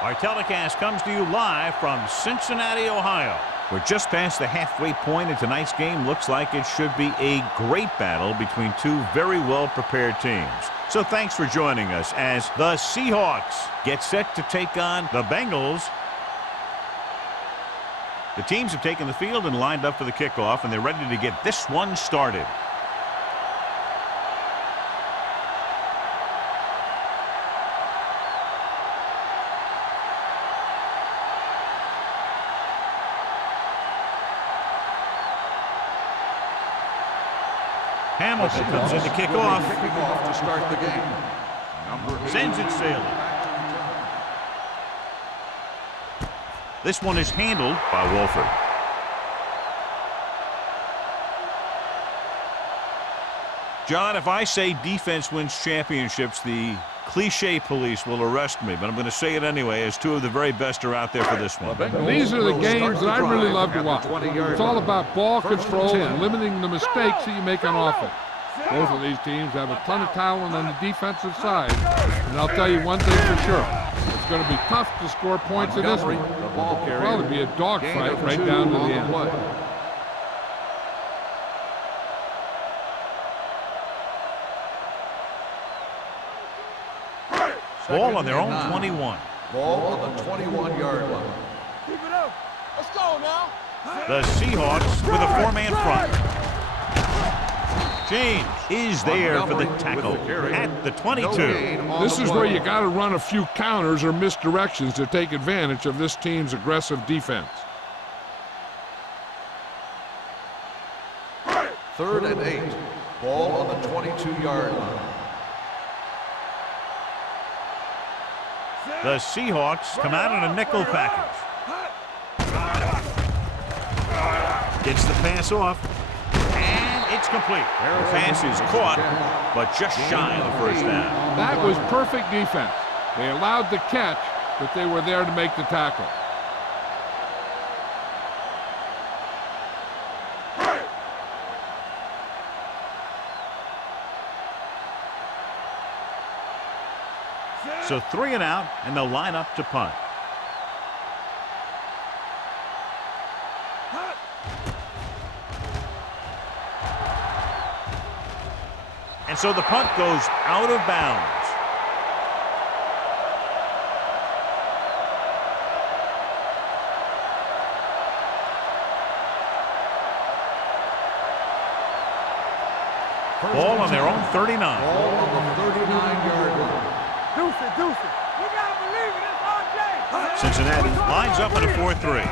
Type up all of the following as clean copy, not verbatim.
Our telecast comes to you live from Cincinnati, Ohio. We're just past the halfway point, and tonight's game looks like it should be a great battle between two very well-prepared teams. So thanks for joining us as the Seahawks get set to take on the Bengals. The teams have taken the field and lined up for the kickoff, and they're ready to get this one started. Hamilton comes in to kick off. To start the game. Sends it sailing. This one is handled by Wolford. John, if I say defense wins championships, the cliche police will arrest me, but I'm going to say it anyway, as two of the very best are out there for this one. These are the games that I really love to watch. It's all about ball control and limiting the mistakes that you make on offense. Both of these teams have a ton of talent on the defensive side, and I'll tell you one thing for sure. It's going to be tough to score points in this one. It'll probably be a dogfight right down to the end. Ball on their own 21. Ball on the 21-yard line. Keep it up. Let's go now. The Seahawks with a four-man front. James is there for the tackle at the 22. This is where you got to run a few counters or misdirections to take advantage of this team's aggressive defense. 3rd and 8. Ball on the 22-yard line. The Seahawks come out in a nickel package. Gets the pass off. And it's complete. The pass is caught, but just shy of the first down. That was perfect defense. They allowed the catch, but they were there to make the tackle. So 3 and out, and they'll line up to punt. And so the punt goes out of bounds. Ball on their own 39. Ball on the 39-yard line. Deuce it, deuce it. You gotta believe it, it's RJ. Cincinnati lines up in a 4-3.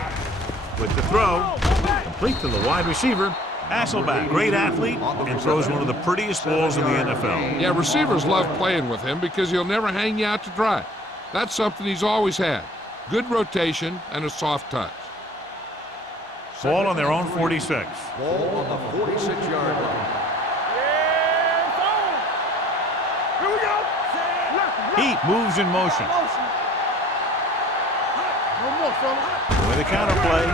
With the throw, complete to the wide receiver, Hasselback, great athlete, and throws one of the prettiest balls in the NFL. Yeah, receivers love playing with him because he'll never hang you out to dry. That's something he's always had. Good rotation and a soft touch. Ball on their own 46. Ball on the 46-yard line. Here we go. Heat moves in motion. No more, fella. With a counterplay.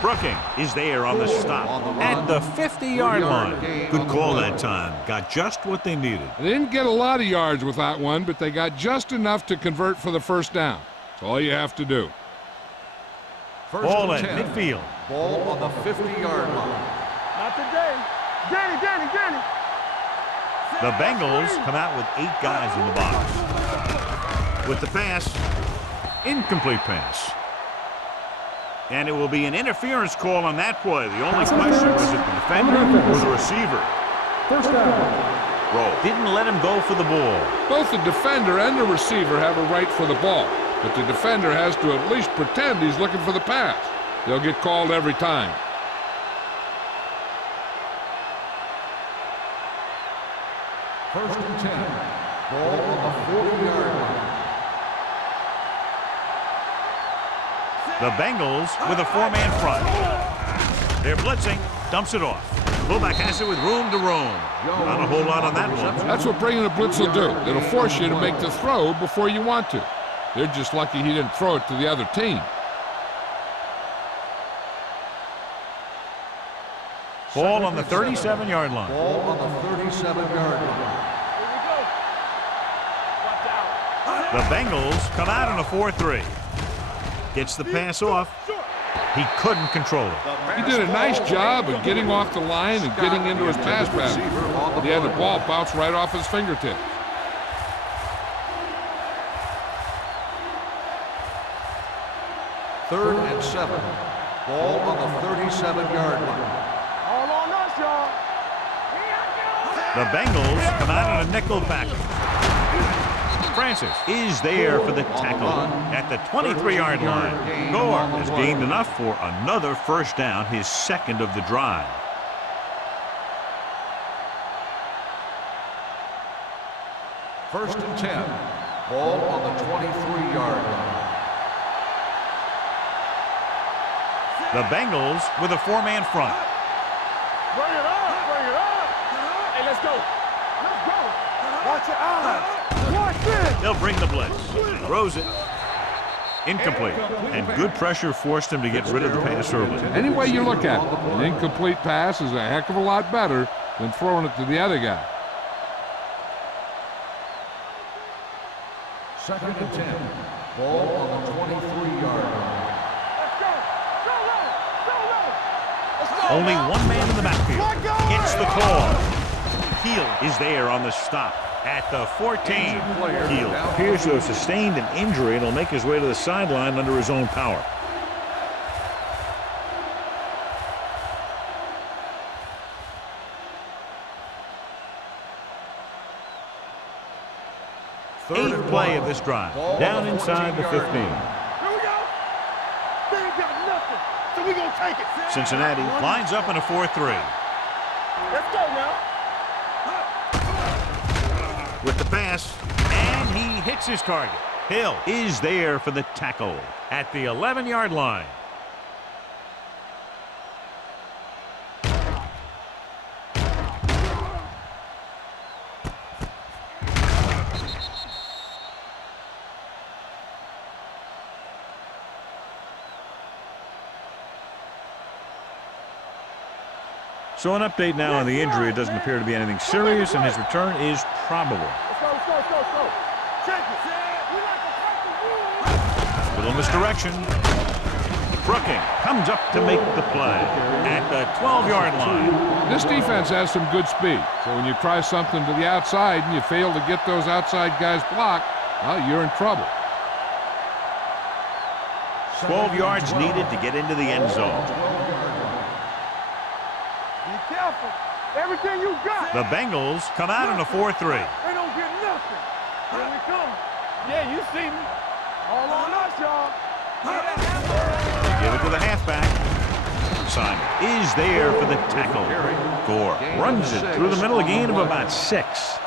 Brooking is there on the stop at the 50-yard line. Good call that time. Got just what they needed. They didn't get a lot of yards with that one, but they got just enough to convert for the first down. That's all you have to do. Ball at midfield. Ball on the 50-yard line. Not today. Danny. The Bengals come out with 8 guys in the box. With the pass, incomplete pass. And it will be an interference call on that play. The only question was it the defender or the receiver. First down. Roll. Didn't let him go for the ball. Both the defender and the receiver have a right for the ball, but the defender has to at least pretend he's looking for the pass. They'll get called every time. First and 10. Ball on the 40-yard line. The Bengals with a 4-man front. They're blitzing, dumps it off. Fullback has it with room to roam. Not a whole lot on that one. That's what bringing a blitz will do. It'll force you to make the throw before you want to. They're just lucky he didn't throw it to the other team. Ball on the 37-yard line. Ball on the 37-yard line. The Bengals come out in a 4-3. Gets the pass off. He couldn't control it. He did a nice job of getting off the line and getting into his pass pattern. He had the ball bounce right off his fingertips. Third and 7. Ball on the 37-yard line. All on us, y'all. The Bengals come out in a nickel package. Francis is there for the tackle at the 23-yard line. Gore has gained enough for another first down, his second of the drive. First and 10. Ball on the 23-yard line. The Bengals with a 4-man front. Bring it up, bring it up. Hey, let's go. Let's go. Watch your eyes. Watch this. They'll bring the blitz. Throws it. Incomplete. And good pressure forced him to get rid of the pass early. Any way you look at it, an incomplete pass is a heck of a lot better than throwing it to the other guy. Second and 10. Ball on the 23-yard line. Only one man in the backfield. Gets the call. Keel is there on the stop at the 14. Keel appears to have sustained an injury and will make his way to the sideline under his own power. Eighth play of this drive. Down inside the 15. Here we go. They ain't got nothing, so we gonna take it. Cincinnati lines up in a 4-3. Let's go now. With the pass, and he hits his target. Hill is there for the tackle at the 11-yard line. So an update now on the injury. It doesn't appear to be anything serious, and his return is probable. Let's go, let's go, let's go, let's go. Check it. We like to fight the rules. Little misdirection. Brooking comes up to make the play at the 12-yard line. This defense has some good speed, so when you try something to the outside and you fail to get those outside guys blocked, well, you're in trouble. 12 yards needed to get into the end zone. Be careful. Everything you got. The Bengals come out in a 4-3. They don't get nothing. Here we come. Yeah, you see me. All on us, y'all. Give it to the halfback. Simon is there for the tackle. Gore runs it through the middle, a gain of about 6.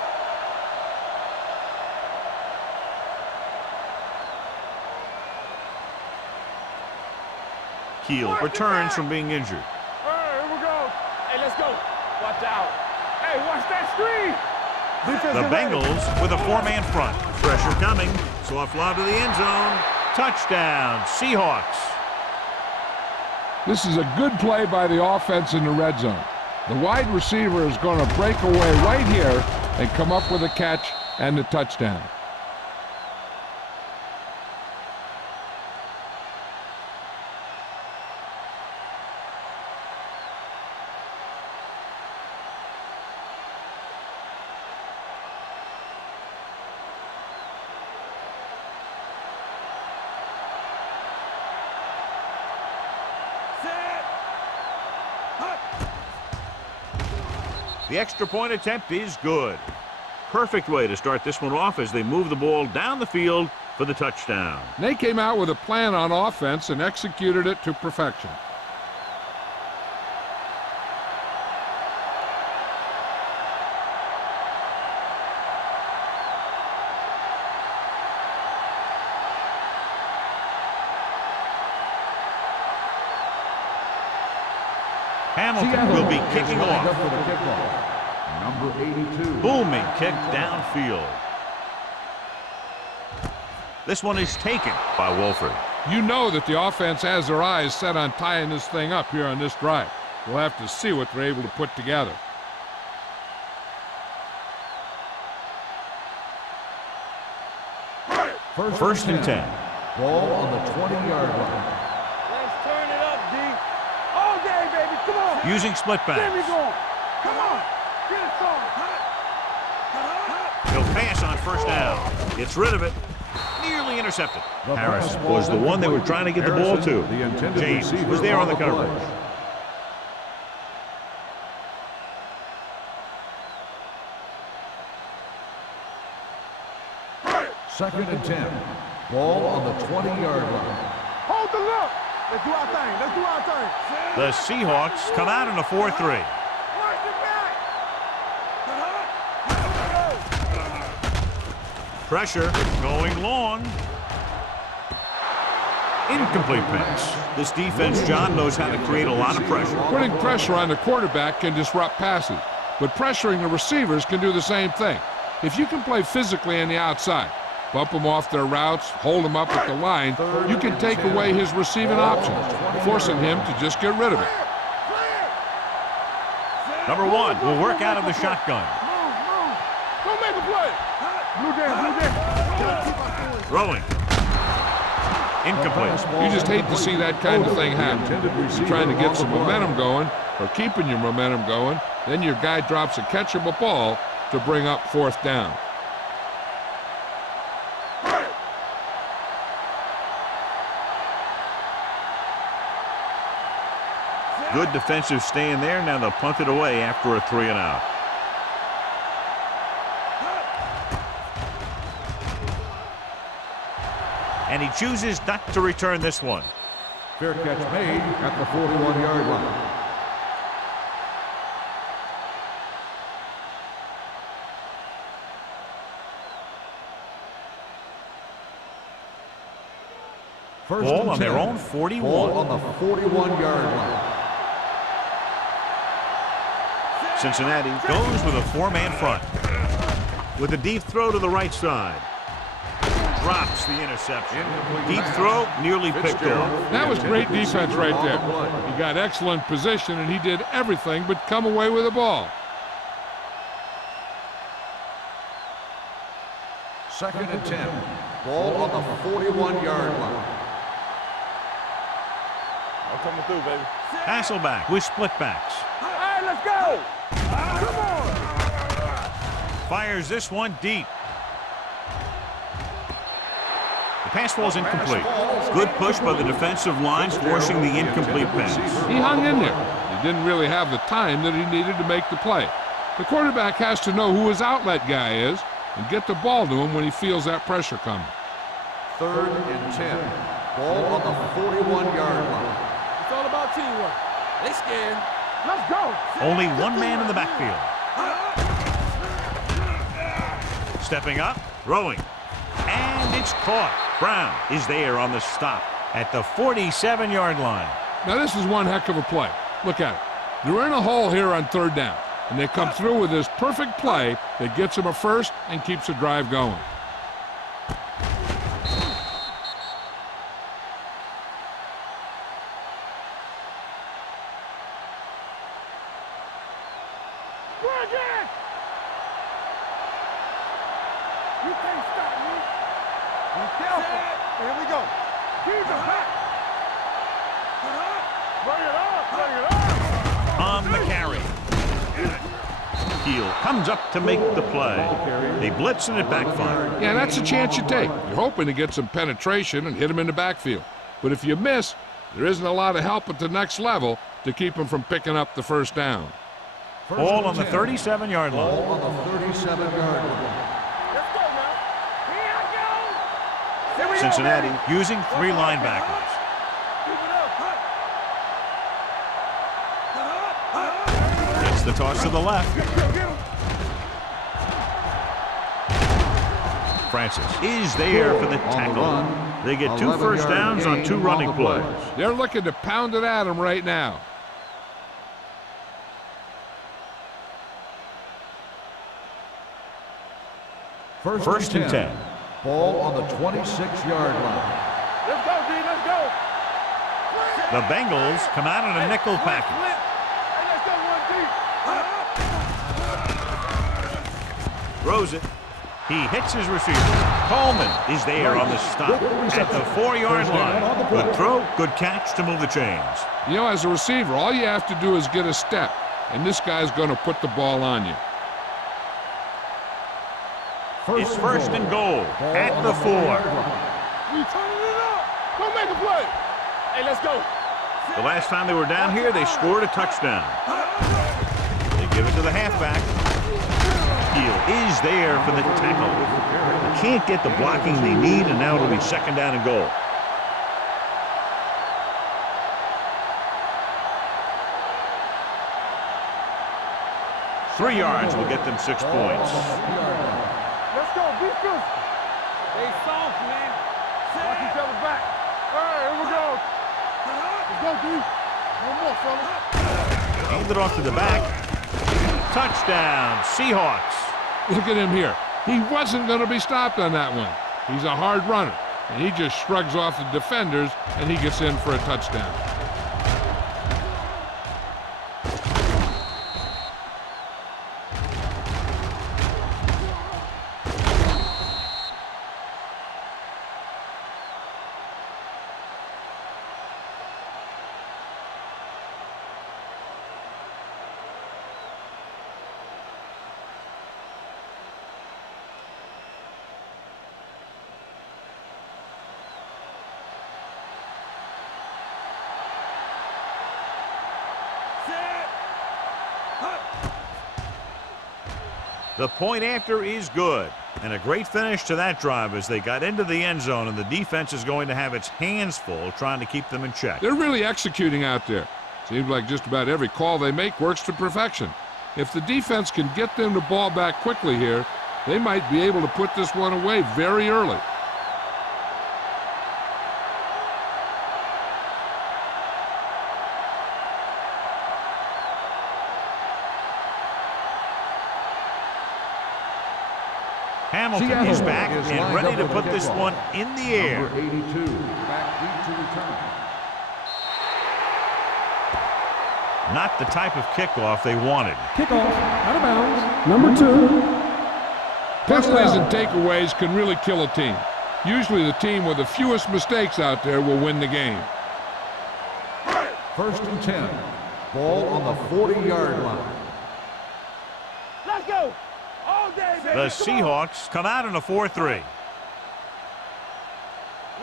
Keel returns from being injured. All right, here we go. Hey, let's go. Watch out. Hey, watch that screen. The Bengals with a 4-man front. Pressure coming. Soft lob to the end zone. Touchdown, Seahawks. This is a good play by the offense in the red zone. The wide receiver is going to break away right here and come up with a catch and the touchdown. The extra point attempt is good. Perfect way to start this one off as they move the ball down the field for the touchdown. They came out with a plan on offense and executed it to perfection. Hamilton will be kicking off. For the kickoff. Number 82. Booming kick downfield. This one is taken by Wolford. You know that the offense has their eyes set on tying this thing up here on this drive. We'll have to see what they're able to put together. First and 10. Ball on the 20-yard line. Let's turn it up, D. All day, baby. Come on. Using split Get me backs. going. Come on. Get it started. He'll pass on first down. Gets rid of it. Nearly intercepted. Harris was the one they were trying to get the ball to. James was there on the coverage. Second and 10. Ball on the 20-yard line. Hold the look. Let's do our thing. Let's do our thing. The Seahawks come out in a 4-3. Watch it back. Pressure going long. Incomplete pass. This defense, John, knows how to create a lot of pressure. Putting pressure on the quarterback can disrupt passes, but pressuring the receivers can do the same thing. If you can play physically on the outside, bump them off their routes, hold them up at the line, you can take away his receiving options, forcing him to just get rid of it. Number 1 will work out of the shotgun. Move. Don't make a play. Blue down. Throwing. Incomplete. You just hate to see that kind of thing happen. You're trying to get some momentum going, or keeping your momentum going, then your guy drops a catchable ball to bring up fourth down. Good defensive stand there. Now they'll punt it away after a 3 and out. And he chooses not to return this one. Fair catch made at the 41-yard line. First Ball and on 10. their own 41. Ball on the 41-yard line. Cincinnati goes with a 4-man front. With a deep throw to the right side. Drops the interception. Deep throw, nearly picked off. That was great defense right there. He got excellent position, and he did everything but come away with the ball. Second and 10. Ball on the 41-yard line. I'm coming through, baby. Hasselback with split backs. All right, let's go. Come on. Fires this one deep. The pass falls incomplete. Good push by the defensive line, forcing the incomplete pass. He hung in there. He didn't really have the time that he needed to make the play. The quarterback has to know who his outlet guy is and get the ball to him when he feels that pressure coming. Third and 10. Ball on the 41-yard line. It's all about teamwork. They scared. Let's go. Only one man in the backfield. Stepping up, throwing. And it's caught. Brown is there on the stop at the 47-yard line. Now this is one heck of a play. Look at it. They're in a hole here on third down, and they come through with this perfect play that gets them a first and keeps the drive going. You can't stop me. Be careful. Here we go. Keep it back. Bring it up. Bring it up. On the carry. Keel comes up to make the play. They blitz and it backfires. Yeah, that's a chance you take. You're hoping to get some penetration and hit him in the backfield. But if you miss, there isn't a lot of help at the next level to keep him from picking up the first down. Ball on the 37-yard line. Ball on the 37-yard line. Let's go now. Here I go. Here we Cincinnati go, baby. using 3 linebackers. Keep it up. Gets the toss to the left. Get him. Francis is there for the tackle. They get 2 first downs on 2 running plays. They're looking to pound it at him right now. First and 10. Ball on the 26-yard line. Let's go, D. Let's go. The Bengals come out in a nickel package. Hey, let's go, 1D. Throws it. He hits his receiver. Coleman is there on the stop at the 4-yard line. Good throw, good catch to move the chains. You know, as a receiver, all you have to do is get a step, and this guy's going to put the ball on you. It's first and goal at the 4. We turning it up. Go make a play. Hey, let's go. The last time they were down here, they scored a touchdown. They give it to the halfback. Heel is there for the tackle. They can't get the blocking they need, and now it'll be second down and goal. Three yards will get them 6 points. Let's go. Be physical. Stay soft, man. Watch each other back. All right, here we go. Let's go, D. One more, fellas. Hand it off to the back. Touchdown, Seahawks. Look at him here. He wasn't going to be stopped on that one. He's a hard runner, and he just shrugs off the defenders, and he gets in for a touchdown. The point after is good. And a great finish to that drive as they got into the end zone, and the defense is going to have its hands full trying to keep them in check. They're really executing out there. Seems like just about every call they make works to perfection. If the defense can get them the ball back quickly here, they might be able to put this one away very early. Hamilton is back and ready to put this one in the air. Number 82, back deep to return. Not the type of kickoff they wanted. Kickoff, out of bounds, number 2. Penalties and takeaways can really kill a team. Usually the team with the fewest mistakes out there will win the game. First and 10. Ball on the 40-yard line. Let's go. All day, baby. The Seahawks come out in a 4-3.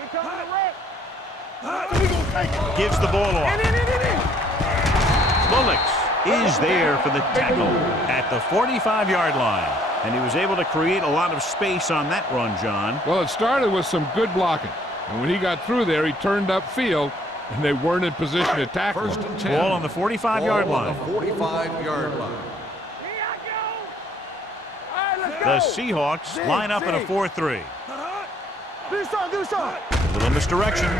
We coming to rep. We gonna take it. Gives the ball off. In. Bullocks is there for the tackle at the 45-yard line. And he was able to create a lot of space on that run, John. Well, it started with some good blocking. And when he got through there, he turned upfield, and they weren't in position to tackle First him. and 10. Ball on the 45-yard Ball on line. the 45-yard line. Here I go. All right, let's The go. Seahawks line up in a 4-3. Do something. A little misdirection.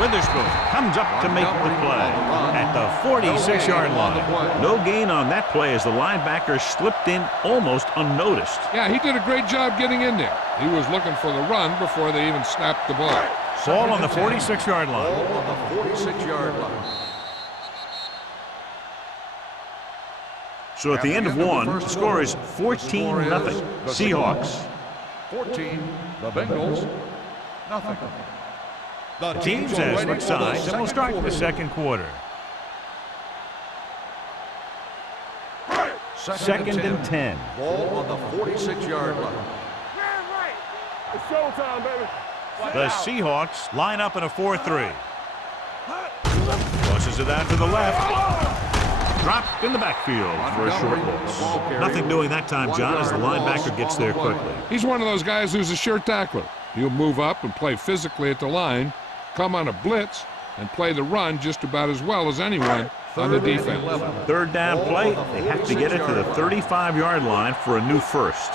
Witherspoon comes up to make the play at the 46-yard line. No gain on that play as the linebacker slipped in almost unnoticed. Yeah, he did a great job getting in there. He was looking for the run before they even snapped the ball. Ball on the 46-yard line. Ball on the 46-yard line. So at the end of one, the score is 14-0. Seahawks. 14, the Bengals, nothing. The teams as switch sides, and we'll start the second quarter. Second and 10. Ball on the 46-yard line. Man, right. It's showtime, baby. The Seahawks line up in a 4-3. Tosses it out to the left. Dropped in the backfield for a short loss. Nothing doing that time, John, as the linebacker gets there quickly. He's one of those guys who's a sure tackler. He'll move up and play physically at the line, come on a blitz, and play the run just about as well as anyone on the defense. Third down play, they have to get it to the 35-yard line for a new first.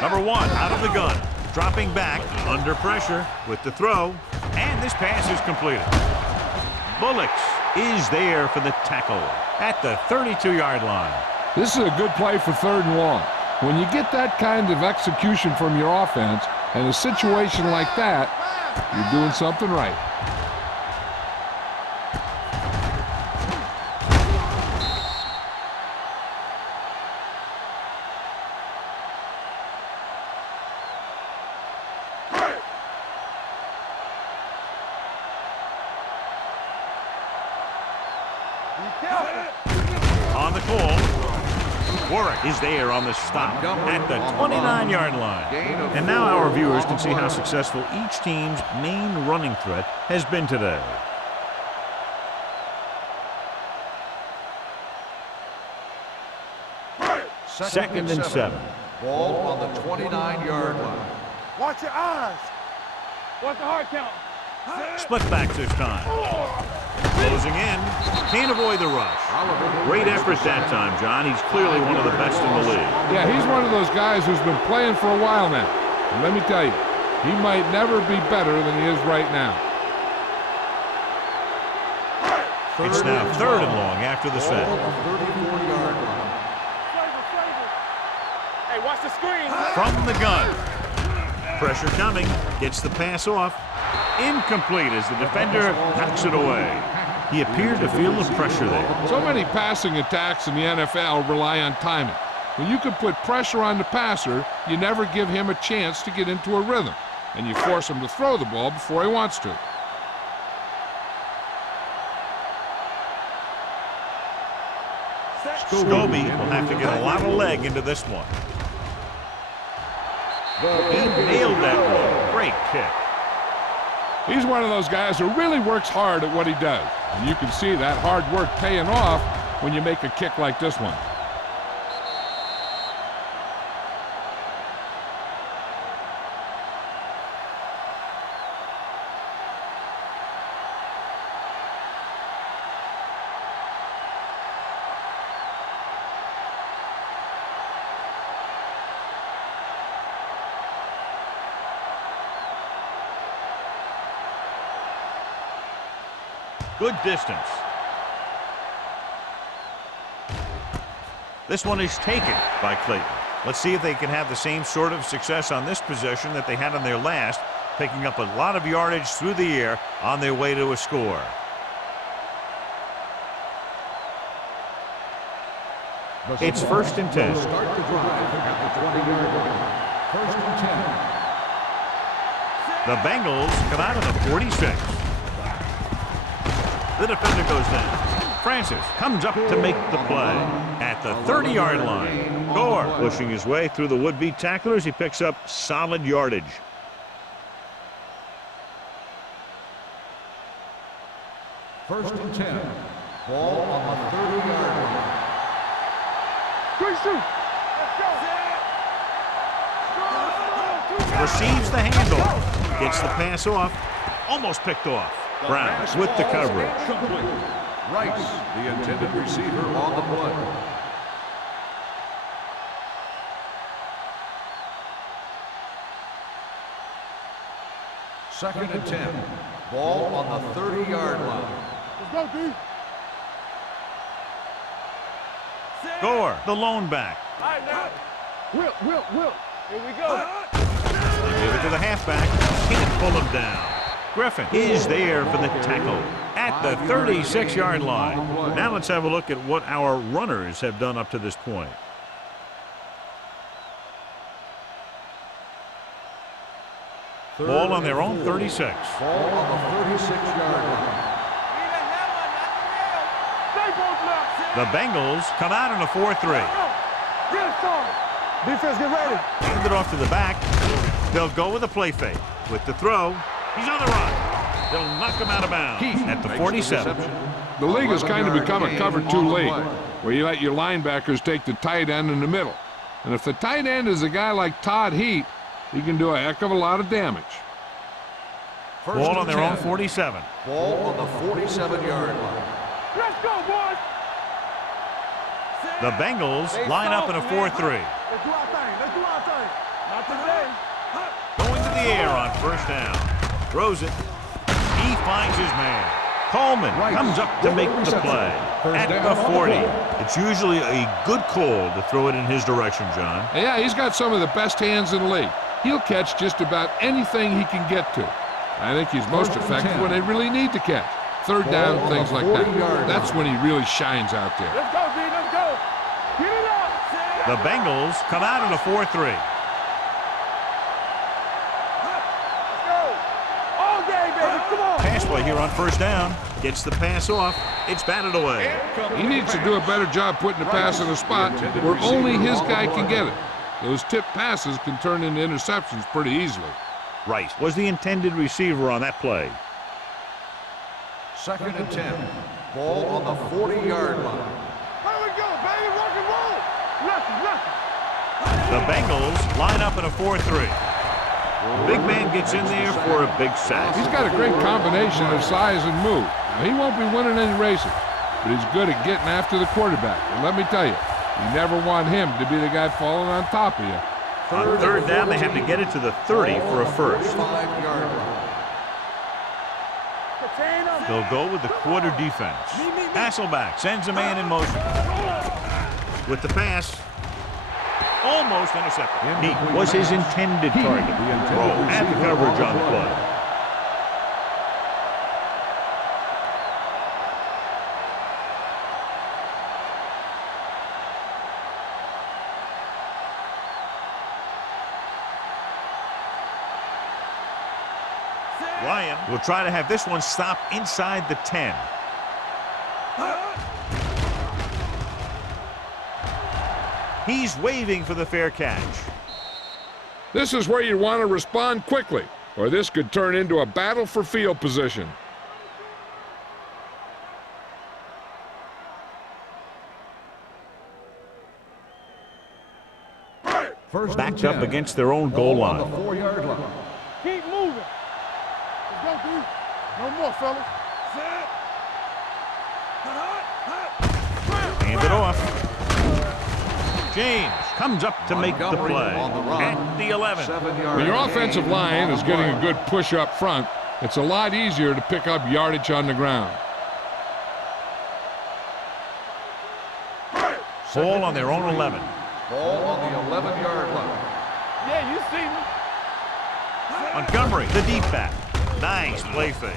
Number 1 out of the gun, dropping back under pressure with the throw, and this pass is completed. Bullocks is there for the tackle at the 32-yard line. This is a good play for 3rd and long. When you get that kind of execution from your offense in a situation like that, you're doing something right. On the call, Warwick is there on the stop at the 29-yard line. And now our viewers can see how successful each team's main running threat has been today. Second and 7. Ball on the 29-yard line. Watch your eyes. What's the hard count? Split back this time. Closing in. Can't avoid the rush. Great effort that time, John. He's clearly one of the best in the league. Yeah, he's one of those guys who's been playing for a while now. And let me tell you, he might never be better than he is right now. It's now third and long after the set. Ball on the 34-yard line. Hey, watch the screen. From the gun. Pressure coming. Gets the pass off. Incomplete as the defender knocks it away. He appeared to feel the pressure there. So many passing attacks in the NFL rely on timing. When you can put pressure on the passer, you never give him a chance to get into a rhythm, and you force him to throw the ball before he wants to. Scobie will have to get a lot of leg into this one. He nailed that one. Great kick. He's one of those guys who really works hard at what he does. And you can see that hard work paying off when you make a kick like this one. Good distance. This one is taken by Clayton. Let's see if they can have the same sort of success on this possession that they had on their last, picking up a lot of yardage through the air on their way to a score. It's first and 10. Start the drive at the 20-yard line. First and 10. The Bengals come out of the 46. The defender goes down. Francis comes up to make the play at the 30-yard line. Gore pushing his way through the would-be tacklers. He picks up solid yardage. First and 10. Ball on the 30-yard line. Quick shoot. Let's go. Receives the handoff. Gets the pass off. Almost picked off. Browns with the coverage. Rice, the intended receiver, on the play. Second and 10. Ball on the 30-yard line. Let's go, D. Gore, the lone back. All right, now. Will. Here we go. Give it to the halfback. Can't pull him down. Griffin is there for the tackle at the 36-yard line. Now let's have a look at what our runners have done up to this point. Ball on their own 36. Ball on the 36-yard line. The Bengals come out in a 4-3. Defense, get ready. Hand it off to the back. They'll go with a play fake. With the throw, he's on the run. They'll knock him out of bounds at the 47. The league has kind of become a cover 2 league, where you let your linebackers take the tight end in the middle. And if the tight end is a guy like Todd Heap, he can do a heck of a lot of damage. Ball on their own 47. Ball on the 47-yard line. Let's go, boys. The Bengals line up in a 4-3. Let's do our thing. Not today. Going to the air on first down. Throws it. He finds his man. Coleman comes up to make the play at the 40. It's usually a good call to throw it in his direction, John. Yeah, he's got some of the best hands in the league. He'll catch just about anything he can get to. I think he's most effective when they really need to catch. Third down, things like that. That's when he really shines out there. Let's go, D. Let's go. Get it up. The Bengals come out in a 4-3. Let's go. All day, baby. Come on. Pass play here on first down. Gets the pass off. It's batted away. He needs to do a better job putting the pass in a spot where only his guy can get it. Those tip passes can turn into interceptions pretty easily. Rice was the intended receiver on that play. 2nd and 10. Ball on the 40-yard line. Here we go, baby. Rock and roll. Listen. The Bengals line up in a 4-3. Big man gets in there for a big sack. He's got a great combination of size and move. Now, he won't be winning any races, but he's good at getting after the quarterback. And let me tell you, you never want him to be the guy falling on top of you. On third down, they have to get it to the 30 for a first. 5-yard line. They'll go with the quarter defense. Hasselback sends a man in motion. With the pass, almost intercepted. He was his intended target. Rowe had the coverage on the play. Ryan will try to have this one stop inside the 10. He's waving for the fair catch. This is where you want to respond quickly, or this could turn into a battle for field position. Backed up against their own goal line. On the 4-yard line. Keep moving. Let's go, D. No more, fellas. Hand it off. James comes up to make the play at the 11. When your offensive line is getting a good push up front, it's a lot easier to pick up yardage on the ground. Ball on their own 11. Ball on the 11-yard line. Yeah, you see me. Montgomery, the deep back. Nice play fake.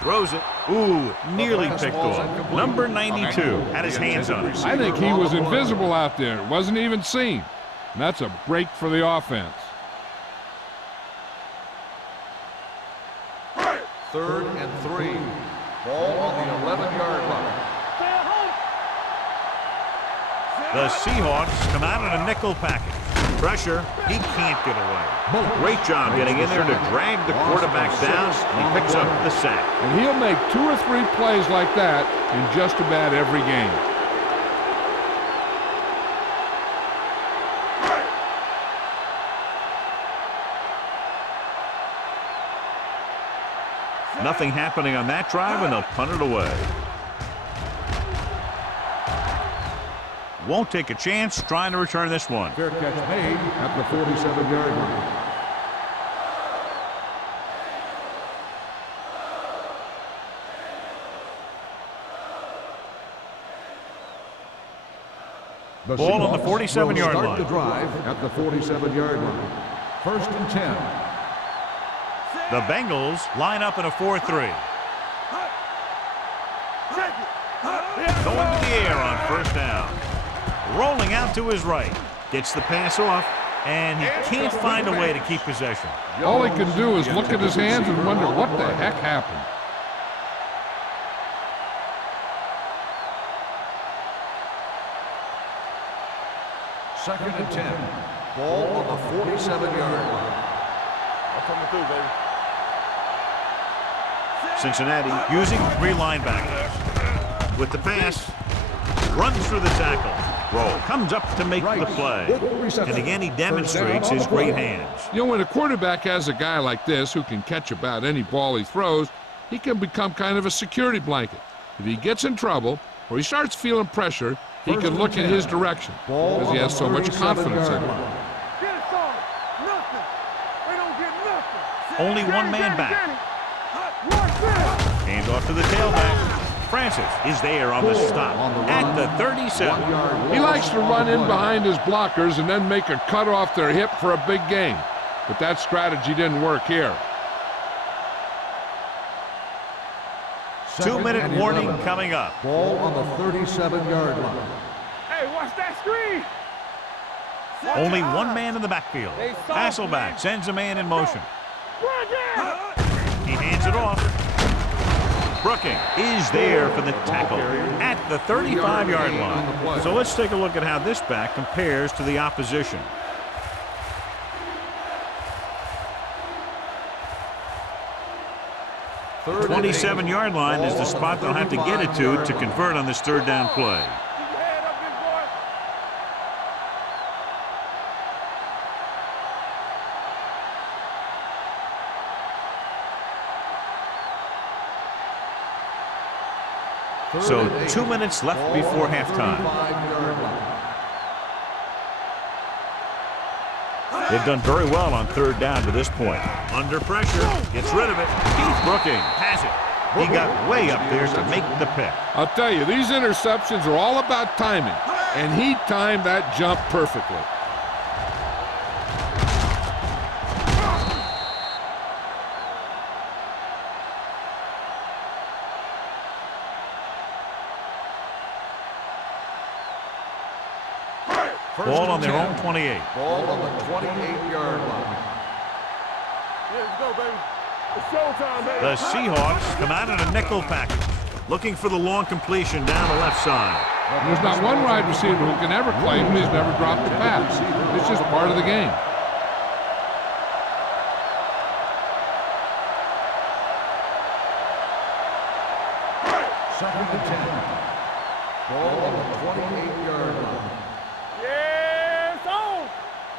Throws it. Ooh, nearly picked off. Number 92 had his hands on it. I think he was invisible out there. Wasn't even seen. And that's a break for the offense. 3rd and 3. Ball on the 11-yard line. The Seahawks come out in a nickel package. Pressure, he can't get away. Great job getting in there to drag the quarterback down. He picks up the sack. And he'll make 2 or 3 plays like that in just about every game. Nothing happening on that drive, and they'll punt it away. Won't take a chance trying to return this one. Fair catch made at the 47-yard line. Ball on the 47-yard line. Start the drive at the 47-yard line. 1st and 10. The Bengals line up in a 4-3. Going to the air on first down. Rolling out to his right. Gets the pass off, and he can't find a way to keep possession. All he can do is look at his hands and wonder what the heck happened. Second and 10. Ball on the 47-yard line. I'm coming through, baby. Cincinnati using 3 linebackers. With the pass, runs through the tackle. Rowe comes up to make the play. And again, he demonstrates his great hands. You know, when a quarterback has a guy like this who can catch about any ball he throws, he can become kind of a security blanket. If he gets in trouble or he starts feeling pressure, he can look in his direction because he has so much confidence in him. Get it, son. Nothing. They don't get nothing. Only one man back. Watch this. Hand off to the tailback. Francis is there on the stop at the 37. He likes to run in behind his blockers and then make a cut off their hip for a big gain. But that strategy didn't work here. 2-minute warning coming up. Ball on the 37-yard line. Hey, watch that screen. Only one man in the backfield. Hasselback sends a man in motion. He hands it off. Brooking is there for the tackle at the 35-yard line. So let's take a look at how this back compares to the opposition. The 27-yard line is the spot they'll have to get it to convert on this third down play. So 2 minutes left before halftime. They've done very well on third down to this point. Under pressure, gets rid of it. Keith Brooking has it. He got way up there to make the pick. I'll tell you, these interceptions are all about timing, and he timed that jump perfectly. Ball on their own 28. Ball on the 28-yard line. Let's go, baby. It's showtime, baby. The Seahawks come out in a nickel package, looking for the long completion down the left side. There's not one wide receiver who can ever claim he's never dropped a pass. It's just part of the game. Second and 10. Ball on the 28-yard line. Yes, on.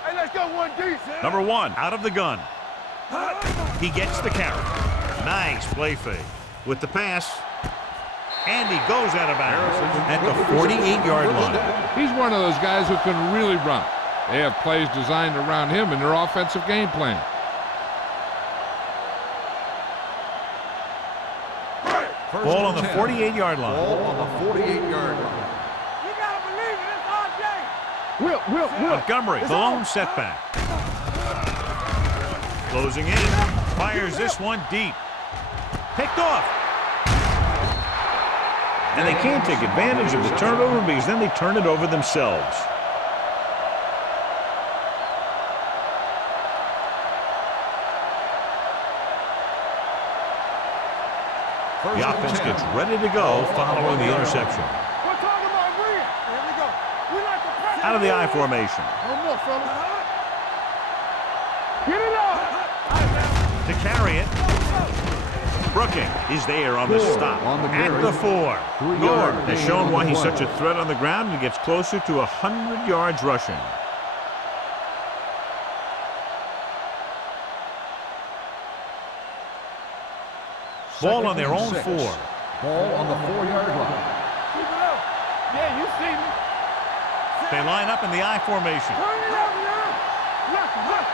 Hey, let's go, 1D. Number 1 out of the gun. He gets the carry. Nice play fake. With the pass, and he goes out of bounds at the 48-yard line. He's one of those guys who can really run. They have plays designed around him in their offensive game plan. Ball on the 48-yard line. Ball on the 48-yard line. You gotta believe it. It's RJ. Will. Montgomery, the lone setback. Closing in, fires this one deep. Picked off. And they can't take advantage of the turnover because then they turn it over themselves. The offense gets ready to go following the interception. We're talking about Green. Here we go. We like to press. Out of the I formation. One more, fella. Get it up. To carry it. Brooking is there on the stop at the 4. Gore has shown why he's such a threat on the ground and gets closer to 100 yards rushing. Ball on their own 4. Ball on the 4-yard line. Keep it up. Yeah, you see me. They line up in the I formation. Turn it up now. Look it.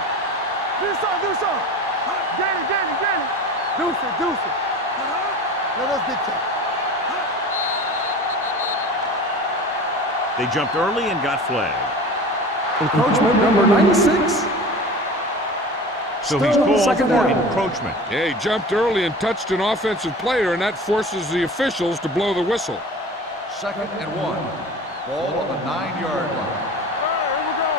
Do something. Get it. Deuce it. Let us get that. They jumped early and got flagged. Encroachment number 96. So he's Still called second for down. encroachment. Yeah, he jumped early and touched an offensive player, and that forces the officials to blow the whistle. Second and 1. Ball on the 9-yard line. All right, here we go.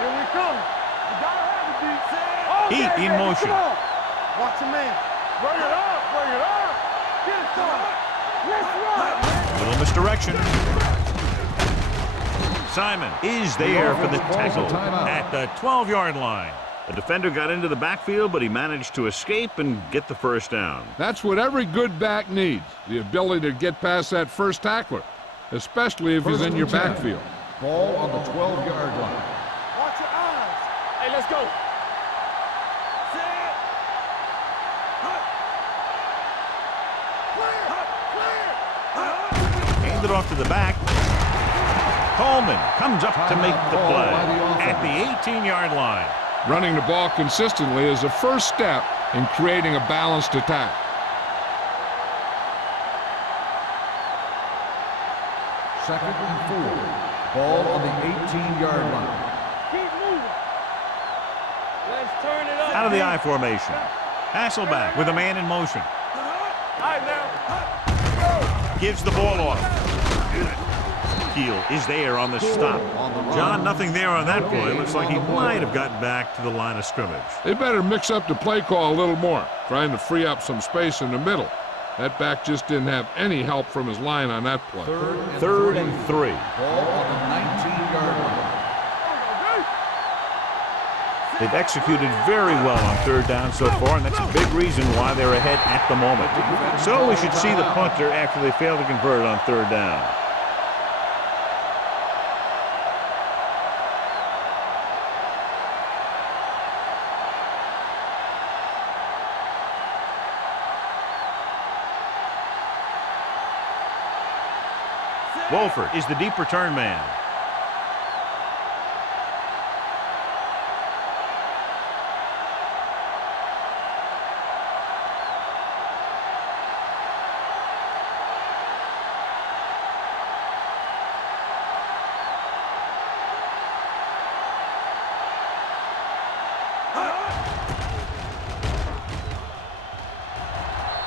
Here we come. You gotta have it, D. Heat in motion. Come on. Watch your man. Bring it up. Get it started. Let's run, man. Little misdirection. Simon is there for the tackle at the 12-yard line. The defender got into the backfield, but he managed to escape and get the first down. That's what every good back needs, the ability to get past that first tackler, especially if he's in your backfield. Ball on the 12-yard line. Watch your eyes. Hey, let's go. Handed off to the back. Coleman comes up to make the play at the 18-yard line. Running the ball consistently is the first step in creating a balanced attack. Second and 4. Ball on the 18-yard line. Keep moving. Let's turn it up. Out of the I formation. Hasselback with a man in motion. All right, now. Gives the ball off. Keel is there on the stop. John, nothing there on that play. Looks like he might have gotten back to the line of scrimmage. They better mix up the play call a little more, trying to free up some space in the middle. That back just didn't have any help from his line on that play. Third and 3. Ball on the 19-yard line. They've executed very well on third down so far, and that's a big reason why they're ahead at the moment. So we should see the punter after they fail to convert on third down. Wolford is the deep return man.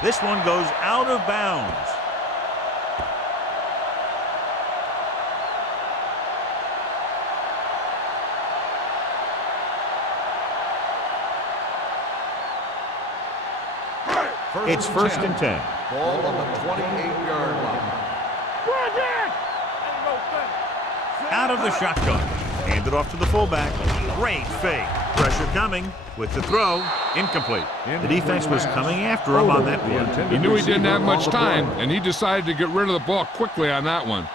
This one goes out of bounds. It's first and 10. Ball on the 28-yard line. Out of the shotgun. Handed off to the fullback. Great fake. Pressure coming with the throw. Incomplete. The defense was coming after him on that one. He knew he didn't have much time, and he decided to get rid of the ball quickly on that one.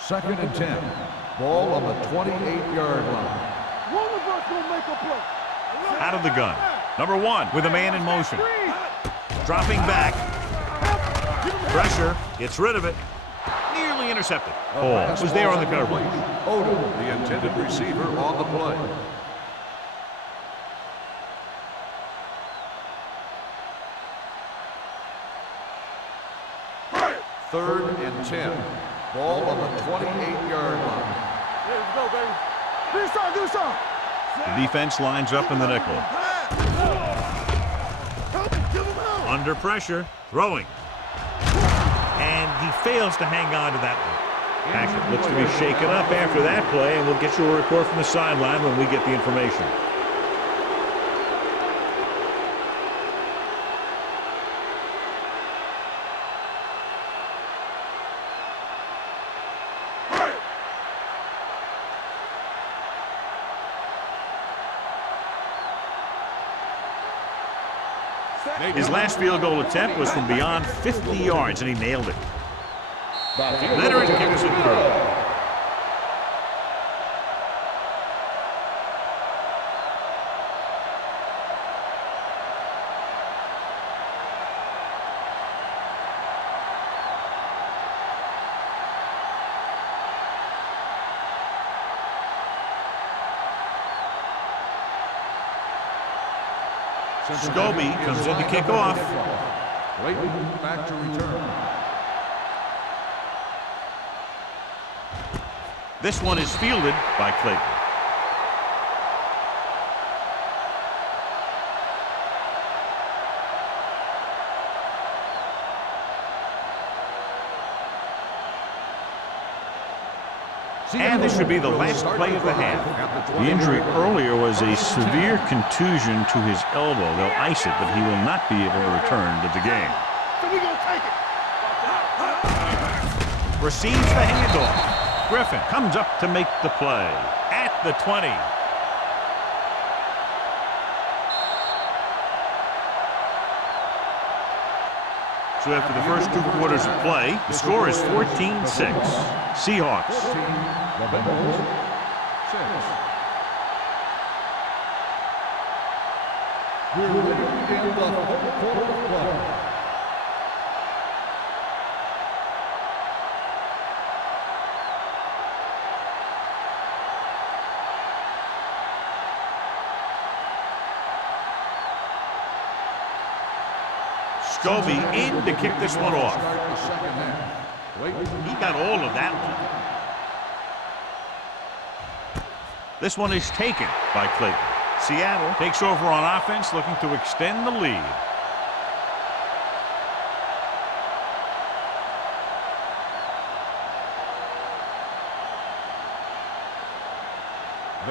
Second and 10. Ball on the 28-yard line. One of us will make a play. Out of the gun. Number 1 with a man in motion. Dropping back. Pressure. Gets rid of it. Nearly intercepted. Hall was there on the coverage. Odom, the intended receiver, on the play. Third and 10. Ball on the 28-yard line. Let's go, baby. Do something. The defense lines up in the nickel. Under pressure. Throwing. And he fails to hang on to that one. Packard looks to be shaken up after that play, and we'll get you a report from the sideline when we get the information. His last field goal attempt was from beyond 50 yards, and he nailed it. Leonard kicks it through. Scobie comes in to kick off. Clayton back to return. This one is fielded by Clayton. And this should be the last play of the half. The injury earlier was a severe contusion to his elbow. They'll ice it, but he will not be able to return to the game. So we gonna take it. Receives the handoff. Griffin comes up to make the play at the 20. So after the first 2 quarters of play, the score is 14-6. Seahawks. 14, the Bengals, 6. We're ready to begin the fourth quarter of play. Scobie in to kick this one off. Start the second half. He got all of that one. This one is taken by Clayton. Seattle takes over on offense, looking to extend the lead.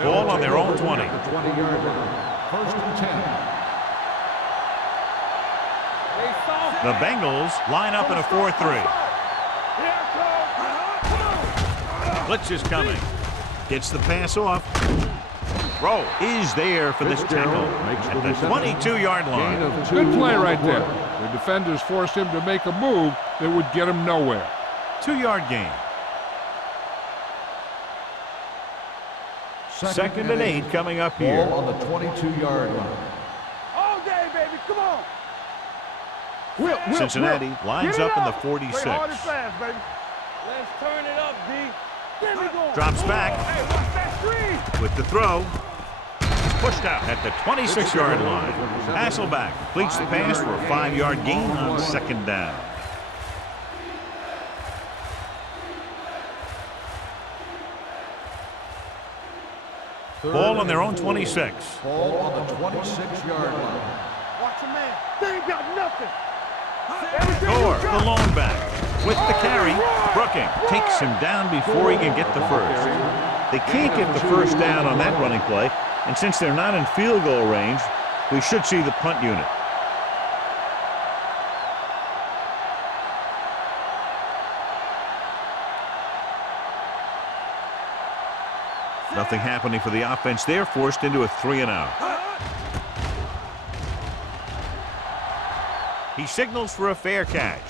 Ball on their own 20. 20-yard line. First and 10. The Bengals line up in a 4-3. Blitz is coming. Gets the pass off. Throw is there for this tackle at the 22-yard line. Good play right there. The defenders forced him to make a move that would get him nowhere. 2-yard gain. Second and 8 coming up here. Ball on the 22-yard line. All day, baby. Come on. Cincinnati lines up in the 46. Play hard and fast, baby. Let's turn it up, D. Get me going. Drops back. Hey, watch that screen. With the throw. Pushed out at the 26-yard line. Hasselback completes the pass for a 5-yard gain on second down. Ball on their own 26. Ball on the 26-yard line. Watch your man. They ain't got nothing. Gore, the lone back. With the carry, Brooking takes him down before he can get the first. They can't get the first down on that running play, and since they're not in field goal range, we should see the punt unit. Nothing happening for the offense. They're forced into a 3-and-out. He signals for a fair catch.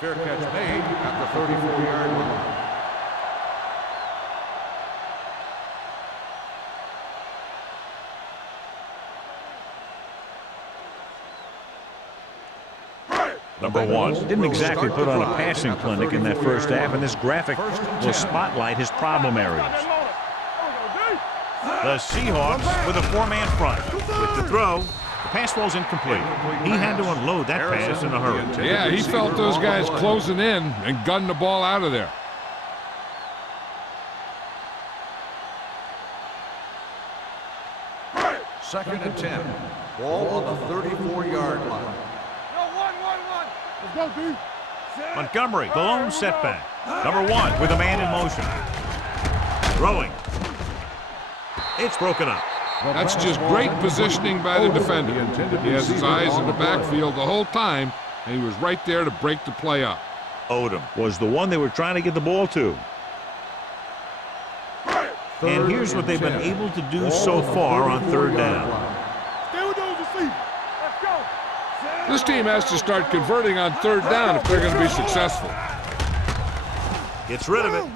Fair catch made at the 34-yard line. Number 1 didn't exactly put on a passing clinic in that first half, and this graphic will spotlight his problem areas. The Seahawks with a 4-man front. With the throw, the pass falls incomplete. He had to unload that pass in a hurry. Yeah, he felt those guys closing in and gunned the ball out of there. Second and 10. Ball on the 34-yard line. Let's go, D. Montgomery, the lone setback. Number 1 with a man in motion. Throwing. It's broken up. That's just great positioning by the defender. He has his eyes in the backfield the whole time, and he was right there to break the play up. Odom was the one they were trying to get the ball to. And here's what they've been able to do so far on third down. Stay with those receivers. Let's go. This team has to start converting on third down if they're going to be successful. Gets rid of it.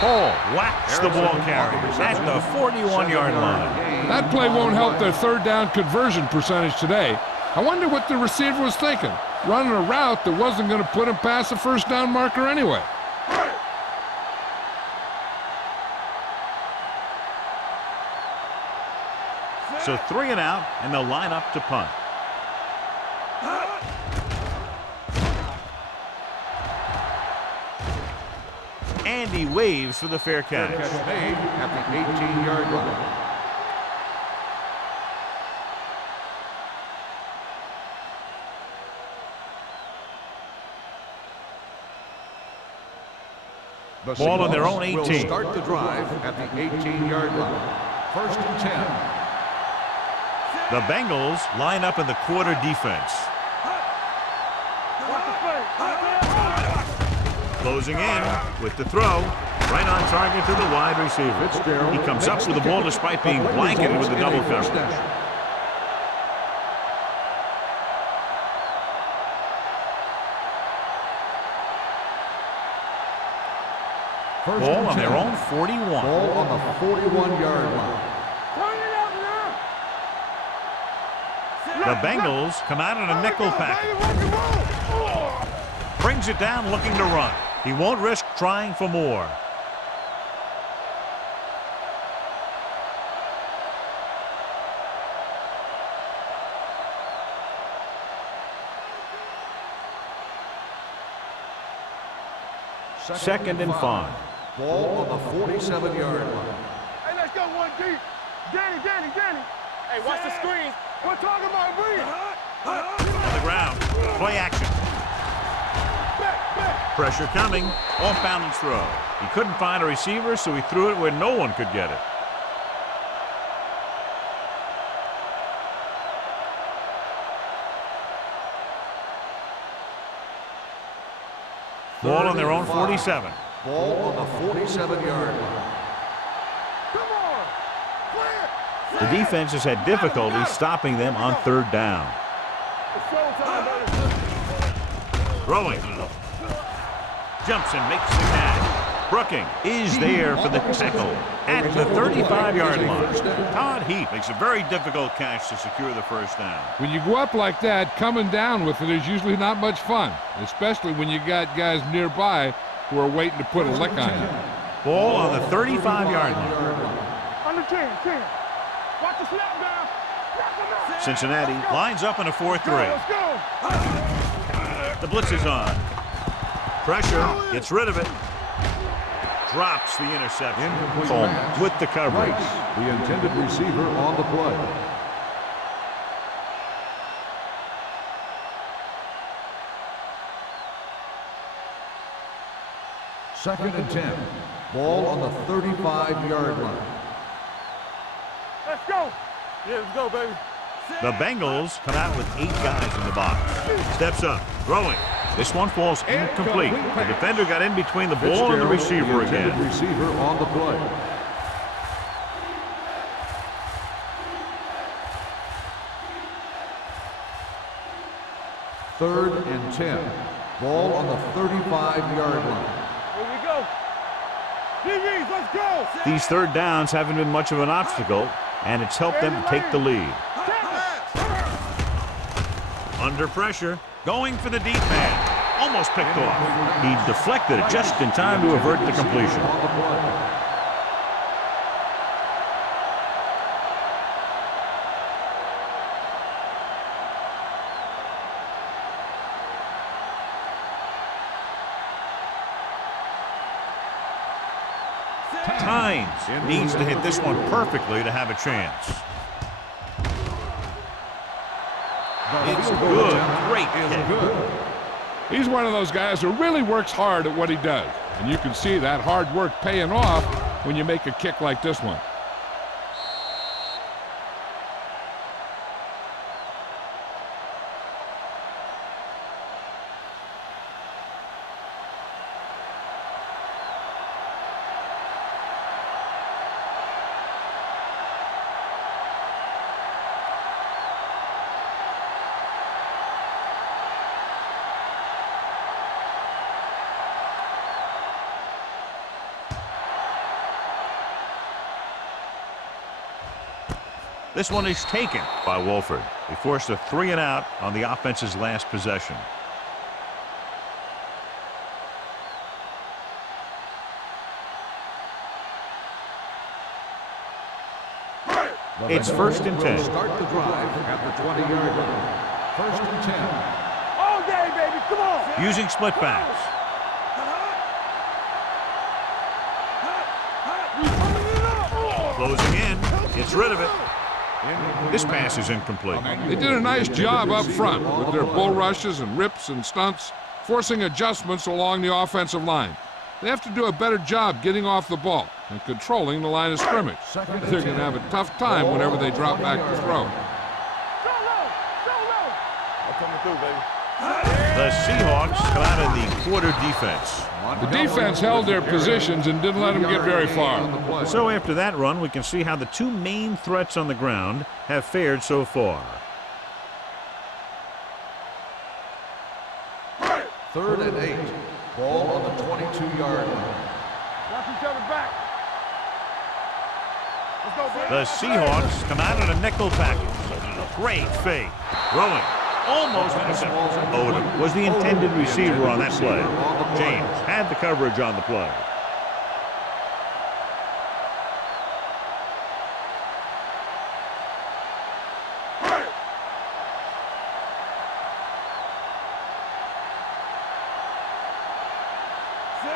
Paul whacks the ball carriers at the 41-yard line. That play won't help their third down conversion percentage today. I wonder what the receiver was thinking, running a route that wasn't going to put him past the first down marker anyway. So 3-and-out, and they'll line up to punt. And he waves for the fair catch. Catch made at the 18-yard line. The Ball on their own Seahawks 18. will start the drive at the 18-yard line. First and 10. The Bengals line up in the quarter defense. Closing in with the throw. Right on target to the wide receiver. He comes up with the ball despite being blanketed with the double coverage. Ball on their own 41. Ball on the 41-yard line. The Bengals come out in a nickel package. Brings it down looking to run. He won't risk trying for more. 2nd and 5. Ball on the 47-yard line. Hey, let's go one deep. Danny. Hey, watch the screen. We're talking about Bree. On the ground. Play action. Back. Pressure coming. Off balance throw. He couldn't find a receiver, so he threw it where no one could get it. Ball on their own 47. Ball on the 47-yard line. Come on. Clear. The defense has had difficulty stopping them on 3rd down. It's showtime, baby. Throwing. Jumps and makes the catch. Brooking is there for the tackle at the 35-yard line. Todd Heath makes a very difficult catch to secure the 1st down. When you go up like that, coming down with it is usually not much fun, especially when you got guys nearby who are waiting to put a lick on you. Ball on the 35-yard line. Under 10. Watch the snap down. Cincinnati lines up in a 4-3. Let's go. The blitz is on. Pressure, gets rid of it. Drops the interception. Incomplete Coleman pass. with the coverage. Rice, the intended receiver on the play. Second and 10. Ball on the 35-yard line. Let's go. Yeah, let's go, baby. The Bengals come out with 8 guys in the box. Steps up, throwing. This one falls incomplete. The defender got in between the ball and the receiver again. Receiver on the play. Third and 10. Ball on the 35-yard line. Here we go. DBs, let's go. These 3rd downs haven't been much of an obstacle, and it's helped them to take the lead. Under pressure, going for the deep man. Almost picked off. He deflected it just in time to avert the completion. On the play. Tynes needs to hit this one perfectly to have a chance. It's good. Great kick. He's one of those guys who really works hard at what he does. And you can see that hard work paying off when you make a kick like this one. This one is taken by Wolford. They forced a 3-and-out on the offense's last possession. It's 1st and 10. Start the drive at the 20-yard line. 1st and 10. All day, baby. Come on. Using split backs. Closing in. Gets rid of it. This pass is incomplete. They did a nice job up front with their bull rushes and rips and stunts, forcing adjustments along the offensive line. They have to do a better job getting off the ball and controlling the line of scrimmage. They're going to have a tough time whenever they drop back to throw. I'm coming through, baby. The Seahawks come out in the quarter defense. The defense held their positions and didn't let them get very far. So after that run, we can see how the 2 main threats on the ground have fared so far. 3rd and 8. Ball on the 22-yard line. Watch each other back. Let's go, baby. The Seahawks come out in a nickel package. Great fake. Throwing. Almost intercepted. Odom was the intended receiver on that play. James had the coverage on the play.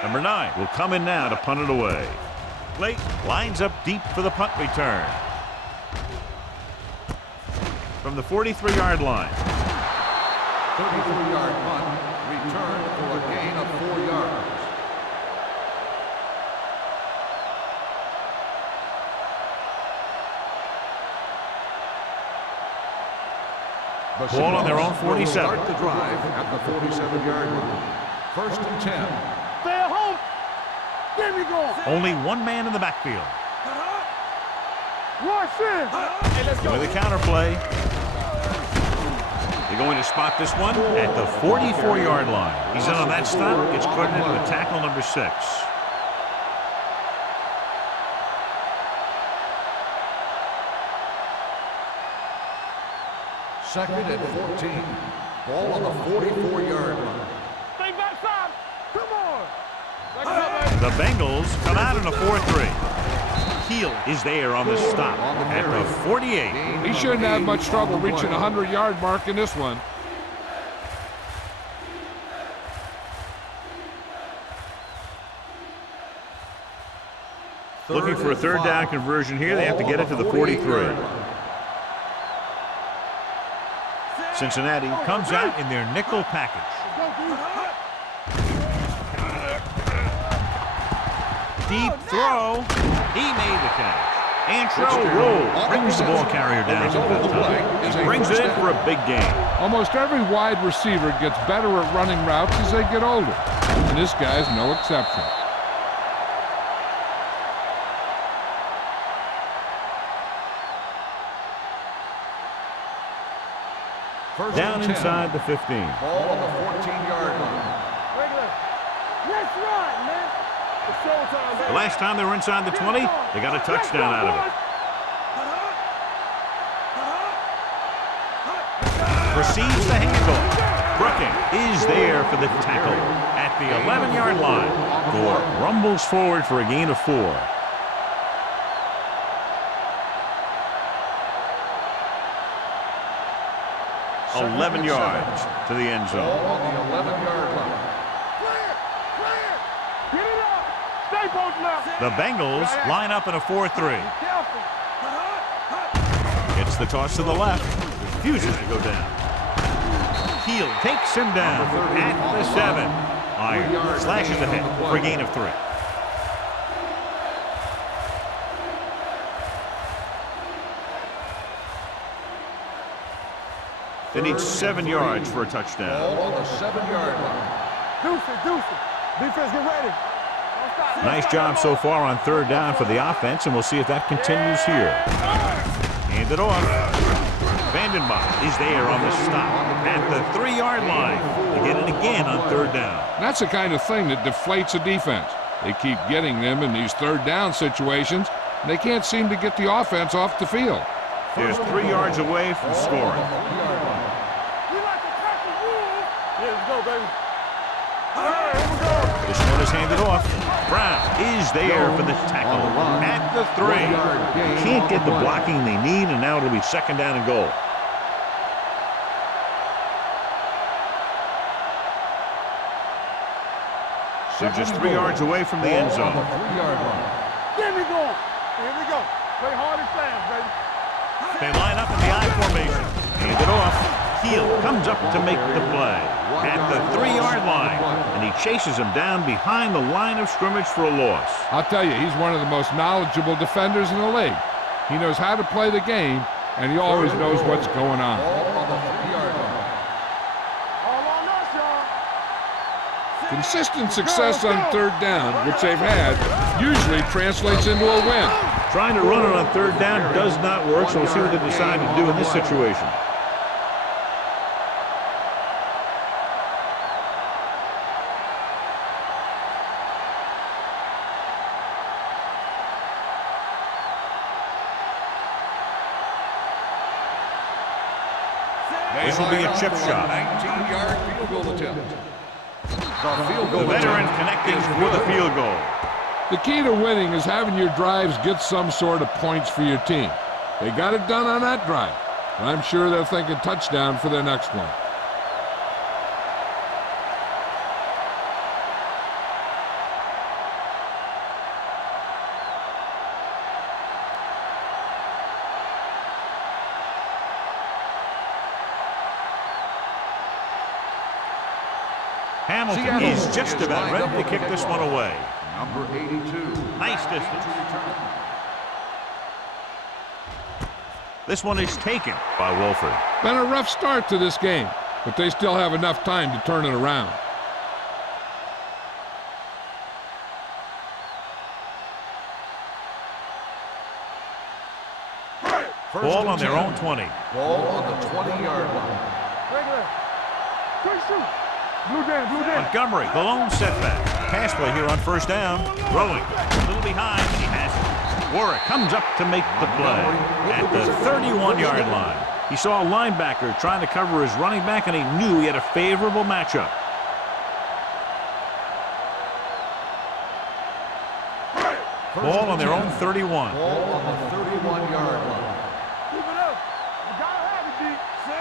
Number 9 will come in now to punt it away. Blake lines up deep for the punt return. From the 43-yard line. 33-yard punt, returned for a gain of 4 yards. Ball on their own 47. Start the drive at the 47-yard line. 1st and 10. Stay at home. Get me going. Only one man in the backfield. Rush in. Hey, let's go. With a counterplay. They're going to spot this one at the 44-yard line. He's in on that stop. Gets credited with tackle number 6. Second and 14. Ball on the 44-yard line. Stay backside. Come on. Back up, baby. The Bengals come out in a 4-3. Heel is there on the stop at the 48. He shouldn't have much trouble reaching the 100-yard mark in this one. Looking for a third down conversion here. They have to get it to the 43. Cincinnati comes out in their nickel package. Deep throw. He made the catch. Antro roll brings the ball carrier down to the top. He brings it in for a big gain. Almost every wide receiver gets better at running routes as they get older, and this guy's no exception. Down inside the 15. Ball on the 14-yard line. Regular. Let's run, man. It's showtime, baby. The last time they were inside the 20, they got a touchdown out of it. Proceeds the handoff. Brucking is there for the tackle at the 11-yard line. Gore rumbles forward for a gain of 4. 11 yards to the end zone. Ball on the 11-yard line. Clear. Get it up. Stay posted up. The Bengals line up in a 4-3. Careful. Gets the toss to the left. Refuses to go down. Heel takes him down at the 7. Iron slashes ahead for a gain of 3. They need 7 yards for a touchdown. Ball on the 7-yard line. Deuce it. Defense, get ready. Don't stop. Nice job so far on third down for the offense, and we'll see if that continues here. Hand it off. Vandenbach is there on the stop at the 3-yard line. They get it again on third down. That's the kind of thing that deflates a defense. They keep getting them in these third down situations, and they can't seem to get the offense off the field. They're 3 yards away from scoring. We like to tackle rules. Yeah, let's go, baby. All right, here we go. This one is handed off. Brown is there for the tackle at the 3. Can't get the blocking they need, and now it'll be second down and goal. They're just 3 yards away from the end zone. Get me going. Here we go. Play hard and fast, baby. They line up in the I formation. Hand it off. Heel comes up to make the play at the 3-yard line, and he chases him down behind the line of scrimmage for a loss. I'll tell you, he's one of the most knowledgeable defenders in the league. He knows how to play the game, and he always knows what's going on. Ball on the 3-yard line. All on us, y'all. Consistent success on third down, which they've had, usually translates into a win. Trying to run it on third down does not work, so we'll see what they decide to do in this situation. This will be a chip shot. 19-yard field goal attempt. The veteran connecting for the field goal. The key to winning is having your drives get some sort of points for your team. They got it done on that drive, and I'm sure they're thinking touchdown for their next one. Hamilton is just about ready to kick this one away. Number 82. Nice distance. This one is taken by Wolford. Been a rough start to this game, but they still have enough time to turn it around. Ball on their own 20. Ball on the 20-yard line. Regular. Quick shoot. Blue down, blue down. Montgomery, the lone setback. Pass play here on first down. Throwing. A little behind, and he has it. Warwick comes up to make the play at the 31-yard line. He saw a linebacker trying to cover his running back, and he knew he had a favorable matchup. Ball on their own 31. Ball on the 31-yard line.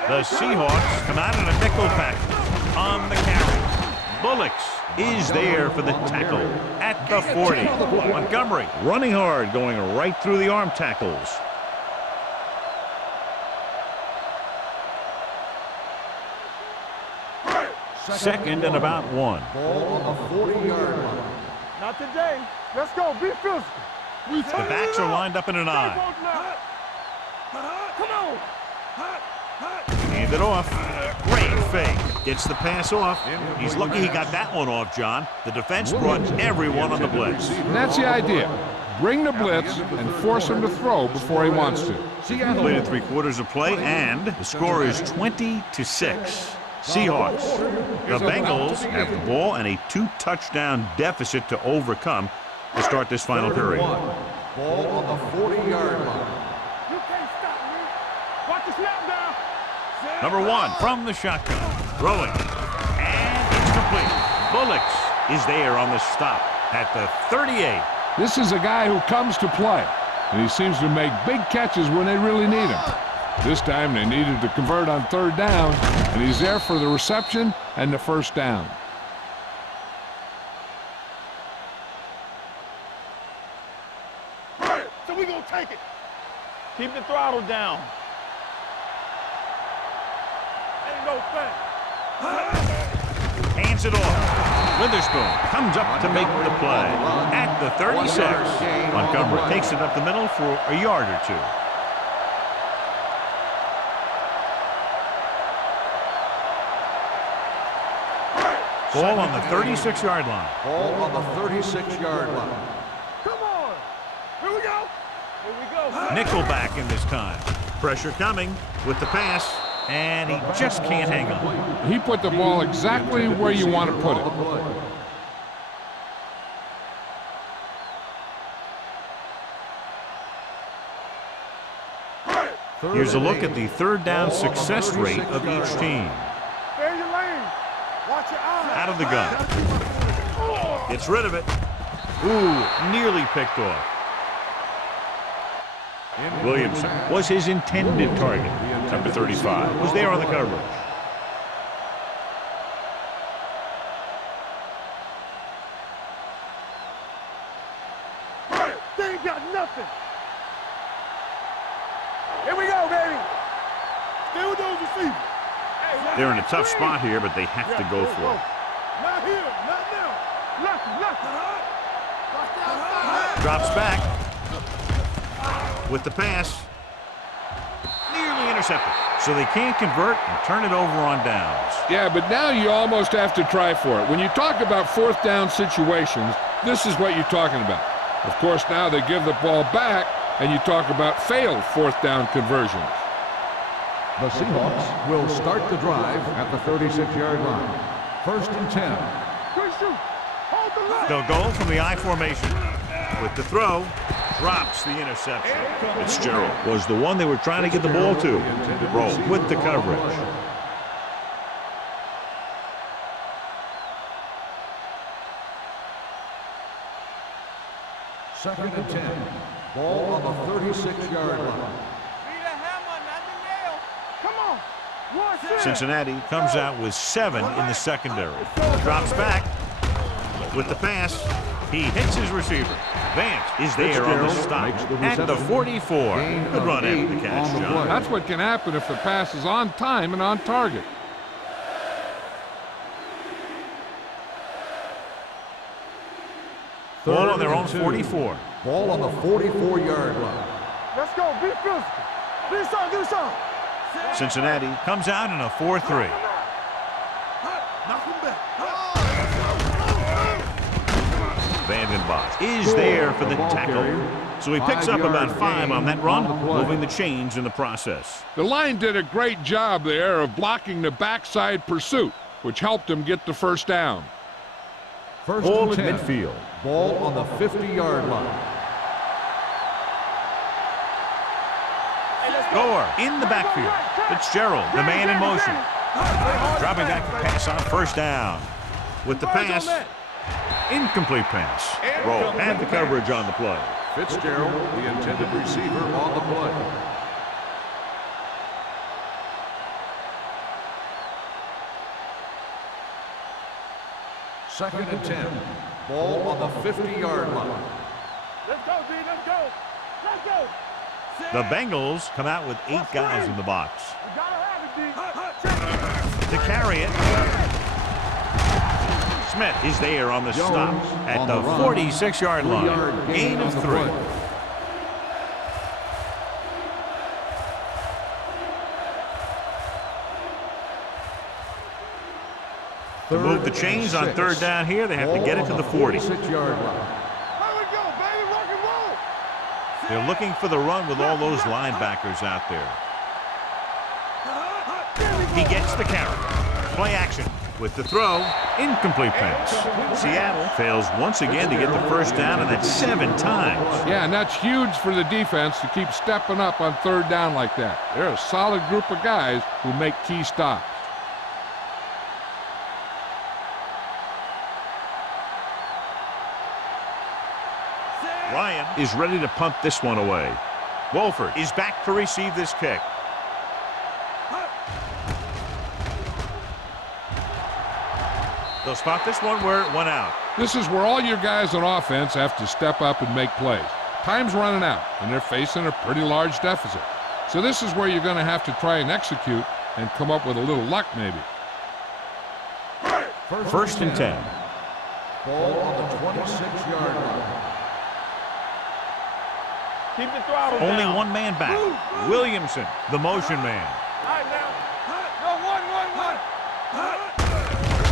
The Seahawks come out in a nickel package on the carry. Bullocks is there for the tackle at the 40. Montgomery running hard, going right through the arm tackles. Second and about 1. Ball on the 40-yard line. Not today. Let's go. Be physical. The backs are lined up in an eye. Come on. Hand it off. Great fake. Gets the pass off. He's lucky he got that one off, John. The defense brought everyone on the blitz. And that's the idea. Bring the blitz and force him to throw before he wants to. Completed 3/4 of play, and the score is 20-6. Seahawks. The Bengals have the ball and a 2-touchdown deficit to overcome to start this final period. Ball on the 40-yard line. You can't stop me. Watch the snap down. Number 1 from the shotgun. Throwing. And it's complete. Bullocks is there on the stop at the 38. This is a guy who comes to play, and he seems to make big catches when they really need him. This time they needed to convert on third down, and he's there for the reception and the first down. So we gonna take it. Keep the throttle down. Ain't no thing. Hands it off. Witherspoon comes up to make the play at the 36. Montgomery takes it up the middle for a yard or two. Ball on the 36-yard line. Ball on the 36-yard line. Come on. Here we go. Here we go. Nickelback in this time. Pressure coming with the pass, and he just can't hang on. He put the ball exactly where you want to put it. Here's a look at the third down success rate of each team. Stay in your lane. Watch your eyes. Out of the gun. Gets rid of it. Ooh, nearly picked off. Williamson was his intended target. Number 35 was there on the coverage. They ain't got nothing. Here we go, baby. Stay with those receivers. They're in a tough spot here, but they have to go for it. Not here, not now. Left. Drops back with the pass. Nearly intercepted. So they can't convert and turn it over on downs. Yeah, but now you almost have to try for it. When you talk about fourth down situations, this is what you're talking about. Of course, now they give the ball back, and you talk about failed fourth down conversions. The Seahawks will start the drive at the 36-yard line. 1st and 10. Good shoot. Hold the line. They'll go from the I formation. With the throw, drops the interception. Fitzgerald was the one they were trying to get the ball to. Roll with the coverage. Second and 10. Ball on the 36-yard line. Cincinnati comes out with 7 in the secondary. Drops back with the pass. He hits his receiver. Vance is there on the stop at the 44. Good run after the catch, John. That's what can happen if the pass is on time and on target. Ball on their own 44. Ball on the 44-yard line. Let's go. Be physical. Do something. Cincinnati comes out in a 4-3. Knock him back. Vandenbach is there for the tackle. So he picks up about 5 on that run, moving the chains in the process. The line did a great job there of blocking the backside pursuit, which helped him get the first down. First Ball and at 10. midfield. Ball on the 50-yard line. Gore in the backfield. Fitzgerald, the man in motion. Dropping back to pass on first down. With the pass, incomplete pass. Roll and the coverage on the play. Fitzgerald, the intended receiver, on the play. Second and 10. Ball on the 50-yard line. Let's go, D. Let's go. Let's go. The Bengals come out with 8 guys in the box. We gotta have it, D. To carry it, Smith is there on the stop at the 46-yard line. Gain of 3. To move the chains on third down here, they have to get it to the 40. 46-yard line. Here we go, baby. Rock and roll. They're looking for the run with all those linebackers out there. He gets the carry. Play action with the throw. Incomplete pass. Seattle fails once again to get the first down, and that's 7 times. Yeah, and that's huge for the defense to keep stepping up on third down like that. They're a solid group of guys who make key stops. Ryan is ready to punt this one away. Wolford is back to receive this kick. They'll spot this one where it went out. This is where all your guys on offense have to step up and make plays. Time's running out, and they're facing a pretty large deficit. So this is where you're going to have to try and execute and come up with a little luck maybe. First and 10. Ball on the 26-yard line. Keep the throttle Only down. one man back. Williamson, the motion man. All right, now. No, one.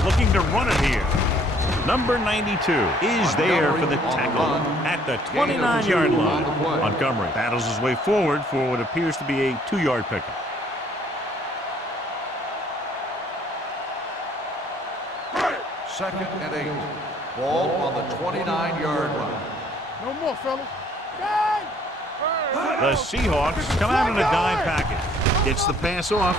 Looking to run it here. Number 92 is there for the tackle at the 29-yard line. Montgomery battles his way forward for what appears to be a 2-yard pickup. Second and 8. Ball on the 29-yard line. No more, fellas. Gang! The Seahawks come out in a dime package. Gets the pass off.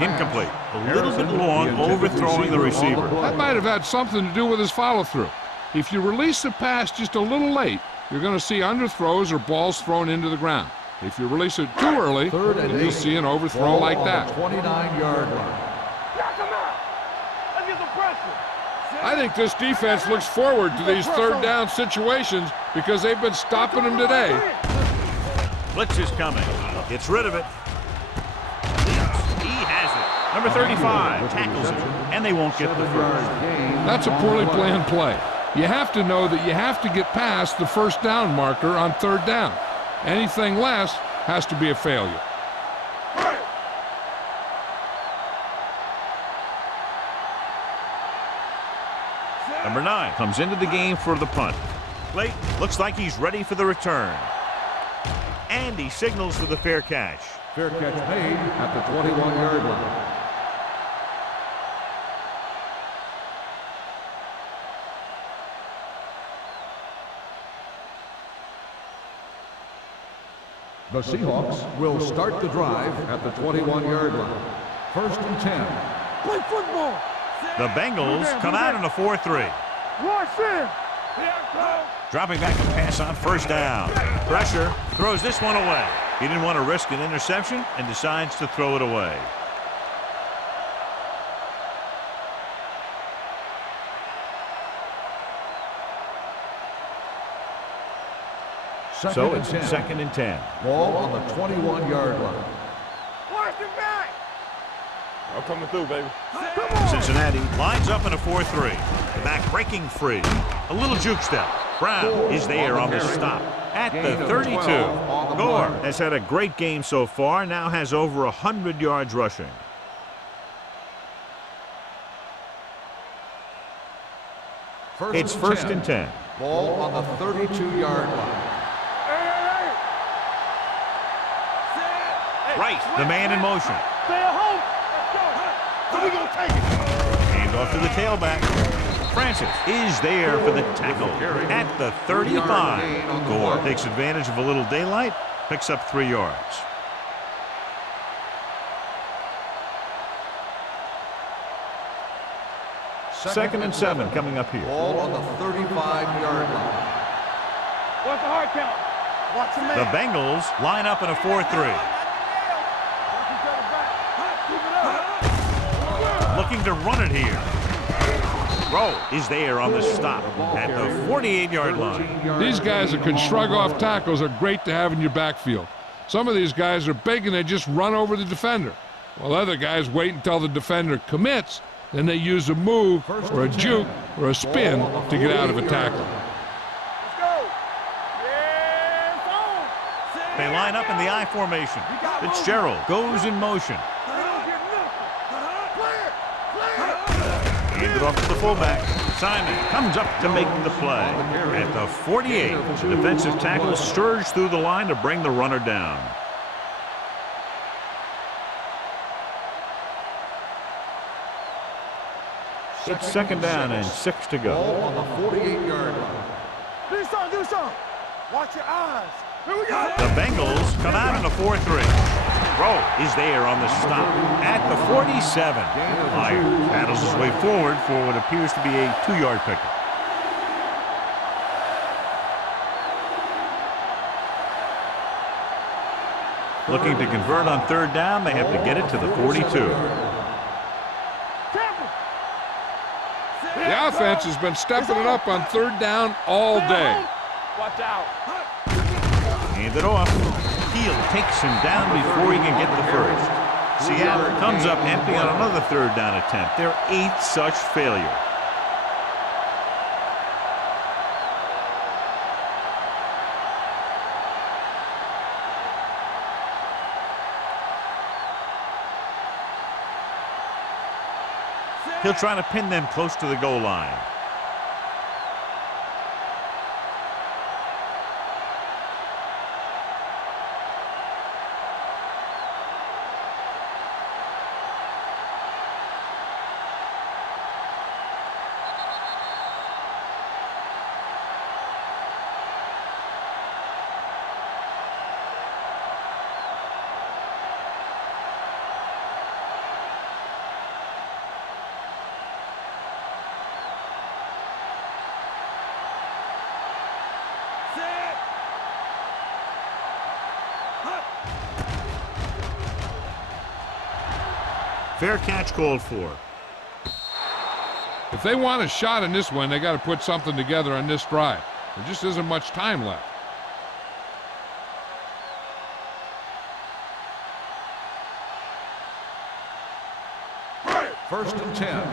Incomplete. A little bit long, overthrowing the receiver. That might have had something to do with his follow-through. If you release the pass just a little late, you're going to see underthrows or balls thrown into the ground. If you release it too early, then you'll see an overthrow like that. 29-yard line. Knock him out. Let's get some pressure. I think this defense looks forward to these third down situations because they've been stopping them today. Blitz is coming. Gets rid of it. He has it. Number 35 tackles it, and they won't get the first. That's a poorly planned play. You have to know that you have to get past the first down marker on third down. Anything less has to be a failure. Number 9 comes into the game for the punt. Clayton looks like he's ready for the return. And he signals for the fair catch. Fair catch made at the 21-yard line. The Seahawks will start the drive at the 21-yard line. First and 10. Play football. The Bengals come out in a 4-3. Watch in. Here goes. Dropping back to pass on first down. Pressure, throws this one away. He didn't want to risk an interception and decides to throw it away. So it's second and 10. Ball on the 21-yard line. Watch him back. I'm coming through, baby. Cincinnati lines up in a 4-3. The back breaking free. A little juke step. Brown is there on the stop at the 32. Gore has had a great game so far, now has over 100 yards rushing. It's first and 10. Ball on the 32-yard line. Right, the man in motion. Stay at home. Let's go. So we gonna take it. Hand off to the tailback. Francis is there for the tackle at the 35. Gore takes advantage of a little daylight, picks up 3 yards. Second and 7 coming up here. Ball on the 35-yard line. What's the hard count? Watch the man. The Bengals line up in a 4-3. Looking to run it here. Rowe is there on the stop at the 48-yard line. These guys that can shrug off tackles are great to have in your backfield. Some of these guys are big and they just run over the defender, while other guys wait until the defender commits, then they use a move or a juke or a spin to get out of a tackle. Let's go. Yeah, They line up in the I formation. Fitzgerald goes in motion. Hand it off to the fullback. Simon comes up to make the play. At the 48, the defensive tackle surged through the line to bring the runner down. It's second down and 6 to go. Ball on the 48-yard line. Do something. Watch your eyes. Here we go. The Bengals come out in a 4-3. Rowe is there on the stop at the 47. Meyer paddles his way forward for what appears to be a 2-yard pickup. Looking to convert on third down, they have to get it to the 42. The offense has been stepping it up on third down all day. Watch out. Hand it off. Heel takes him down before he can get the first. Seattle comes up empty on another third down attempt. Their 8th such failure. He'll try to pin them close to the goal line. Fair catch called for. If they want a shot in this one, they got to put something together on this drive. There just isn't much time left. First and 10.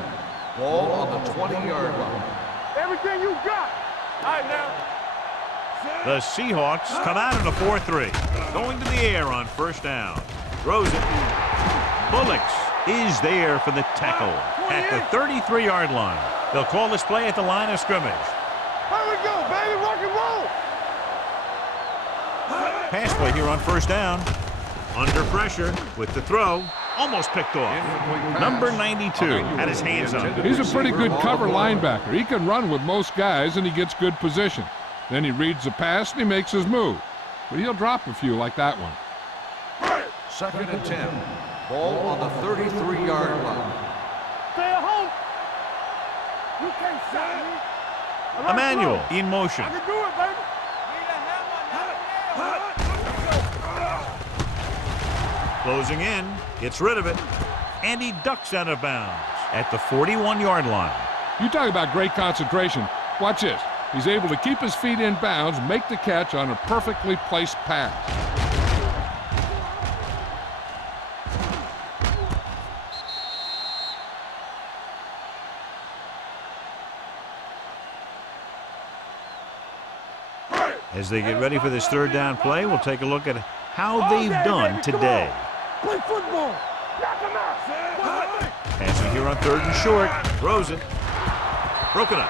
Ball on the 20-yard line. Everything you got. All right, now. The Seahawks come out in a 4-3. Going to the air on first down. Throws it. Bullocks is there for the tackle at the 33-yard line. They'll call this play at the line of scrimmage. Here we go, baby. Rock and roll. Pass play here on first down. Under pressure with the throw. Almost picked off. Number 92 had his hands on it. He's a pretty good cover linebacker. He can run with most guys, and he gets good position. Then he reads the pass, and he makes his move. But he'll drop a few like that one. Second and 10. Ball on the 33-yard line. Stay at home. You can't stop me. Emmanuel in motion. I can do it, baby. Closing in. Gets rid of it. And he ducks out of bounds at the 41-yard line. You talk about great concentration. Watch this. He's able to keep his feet in bounds, make the catch on a perfectly placed pass. As they get ready for this third down play, we'll take a look at how they've done today. Play football. Passing here on third and short. Throws it. Broken up.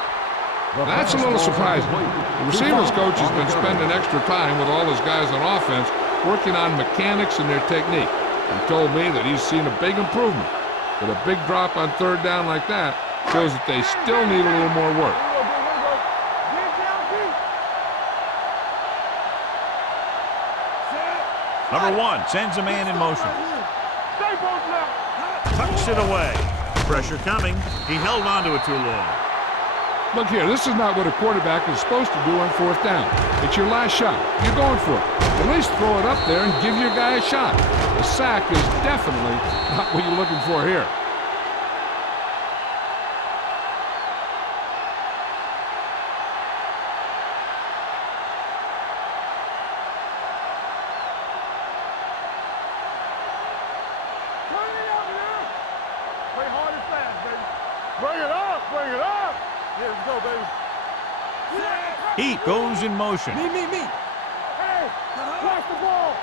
That's a little surprising. The receivers coach has been spending extra time with all his guys on offense working on mechanics and their technique. He told me that he's seen a big improvement. But a big drop on third down like that shows that they still need a little more work. Number 1 sends a man in motion. Tucks it away. Pressure coming. He held on to it too long. Look here, this is not what a quarterback is supposed to do on fourth down. It's your last shot. You're going for it. At least throw it up there and give your guy a shot. A sack is definitely not what you're looking for here. Heat goes in motion. Me. Hey, watch the ball.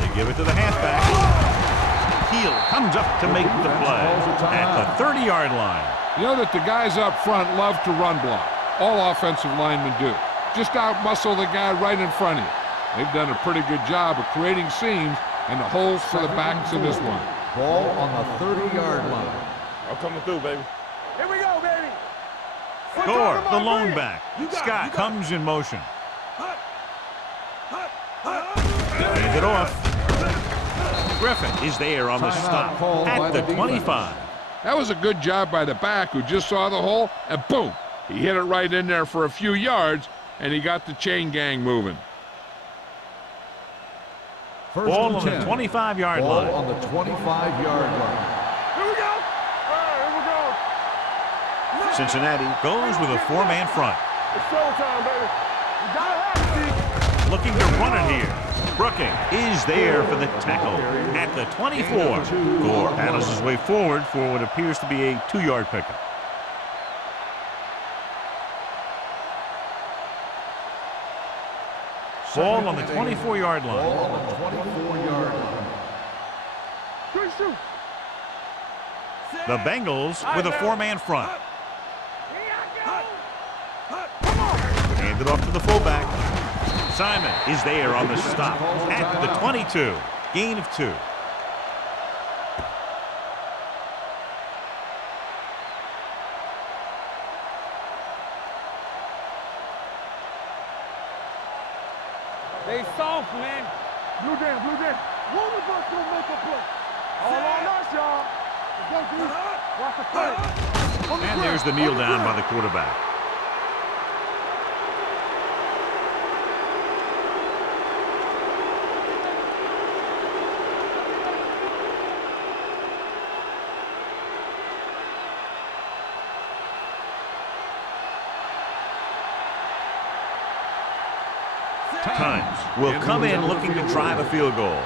They give it to the halfback. Heel comes up to make the play at the 30-yard line. You know that the guys up front love to run block. All offensive linemen do. Just out-muscle the guy right in front of you. They've done a pretty good job of creating seams and the holes for the backs in this one. Ball on the 30-yard line. I'm coming through, baby. Here we go, baby. Gore, the lone back. Scott comes in motion. Hand it off. Griffin is there on the stop at the 25. That was a good job by the back who just saw the hole, and boom! He hit it right in there for a few yards, and he got the chain gang moving. Ball on the 25-yard line. Ball on the 25-yard line. Here we go. Here we go. Cincinnati goes with a 4-man front. It's showtime, baby. You gotta have it, Looking to run it here. Brooking is there for the tackle at the 24. Gore paddles his way forward for what appears to be a 2-yard pickup. Ball on the 24-yard line. Ball on the 24-yard line. Good shoot. The Bengals with a 4-man front. Hand it off to the fullback. Simon is there on the stop at the 22. Gain of 2. They soft, man. Blue jam. One of us gonna make a play. All on us, y'all. Let's go, dude. Watch the play. And there's the kneel down by the quarterback. Times will come in looking to drive a field goal.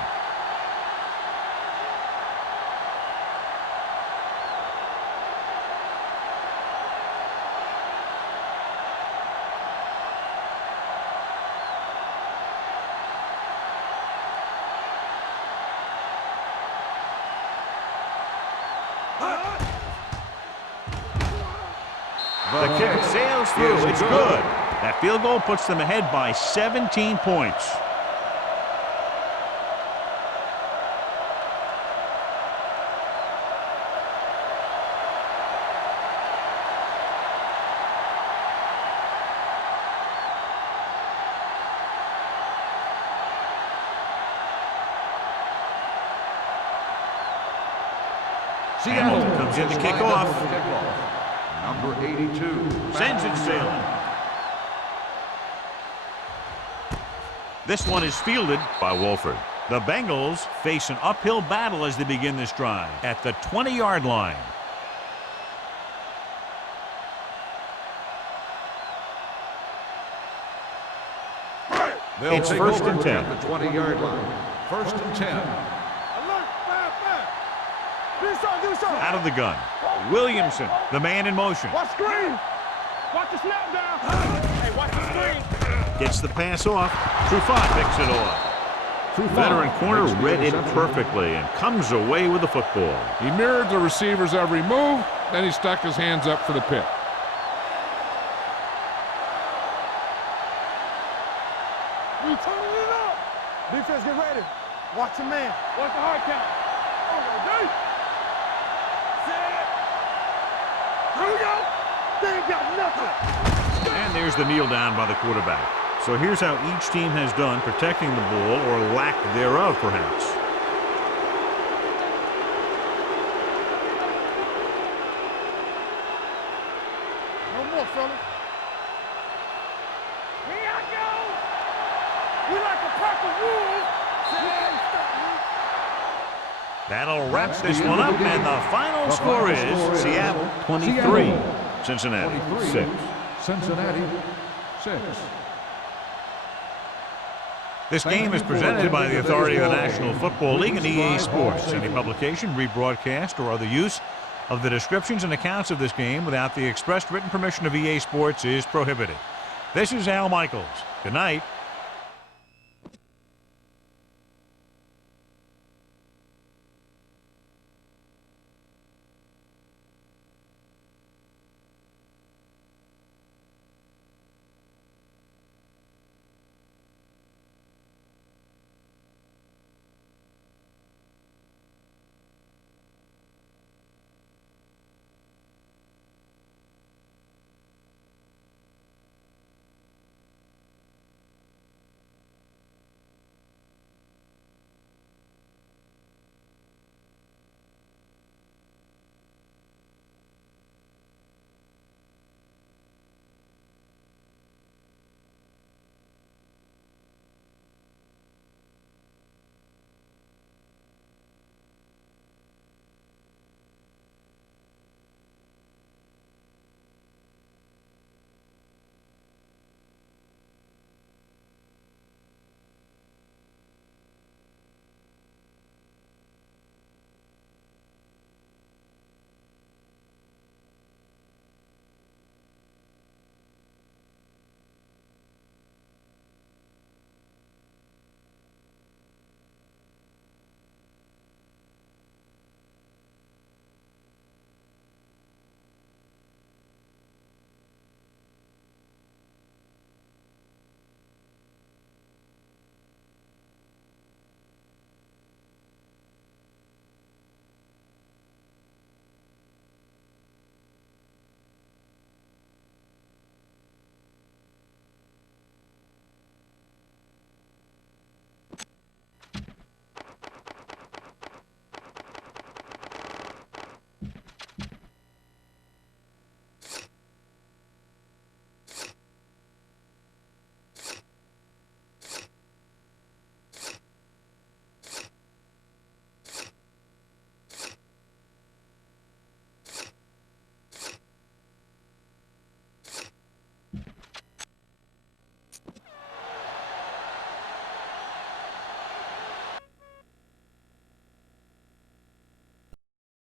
The kick sails through. It's good. That field goal puts them ahead by 17 points. Hamilton comes in to kick off. Number 82. Sends it sailing. This one is fielded by Wolford. The Bengals face an uphill battle as they begin this drive at the 20-yard line. It's first and 10. At the 20-yard line. First and 10. Alert, fast. Do something. Out of the gun. Williamson, the man in motion. Watch screen. Watch the snap down. Hey, watch the screen. Gets the pass off. Trufant picks it off. Veteran corner read it perfectly and comes away with the football. He mirrored the receiver's every move, then he stuck his hands up for the pick. We turning it up. Defense, get ready. Watch the man. Watch the hard count. Oh, no, set. Here we go. They ain't got nothing. And there's the kneel down by the quarterback. So here's how each team has done protecting the ball, or lack thereof, perhaps. No more, fellas. Here I go. We like a pack of wolves. That'll wrap this one up, and the final score is Seattle 23, Cincinnati 6. Cincinnati 6. This game is presented by the authority of the National Football League and EA Sports. Any publication, rebroadcast, or other use of the descriptions and accounts of this game without the expressed written permission of EA Sports is prohibited. This is Al Michaels. Good night.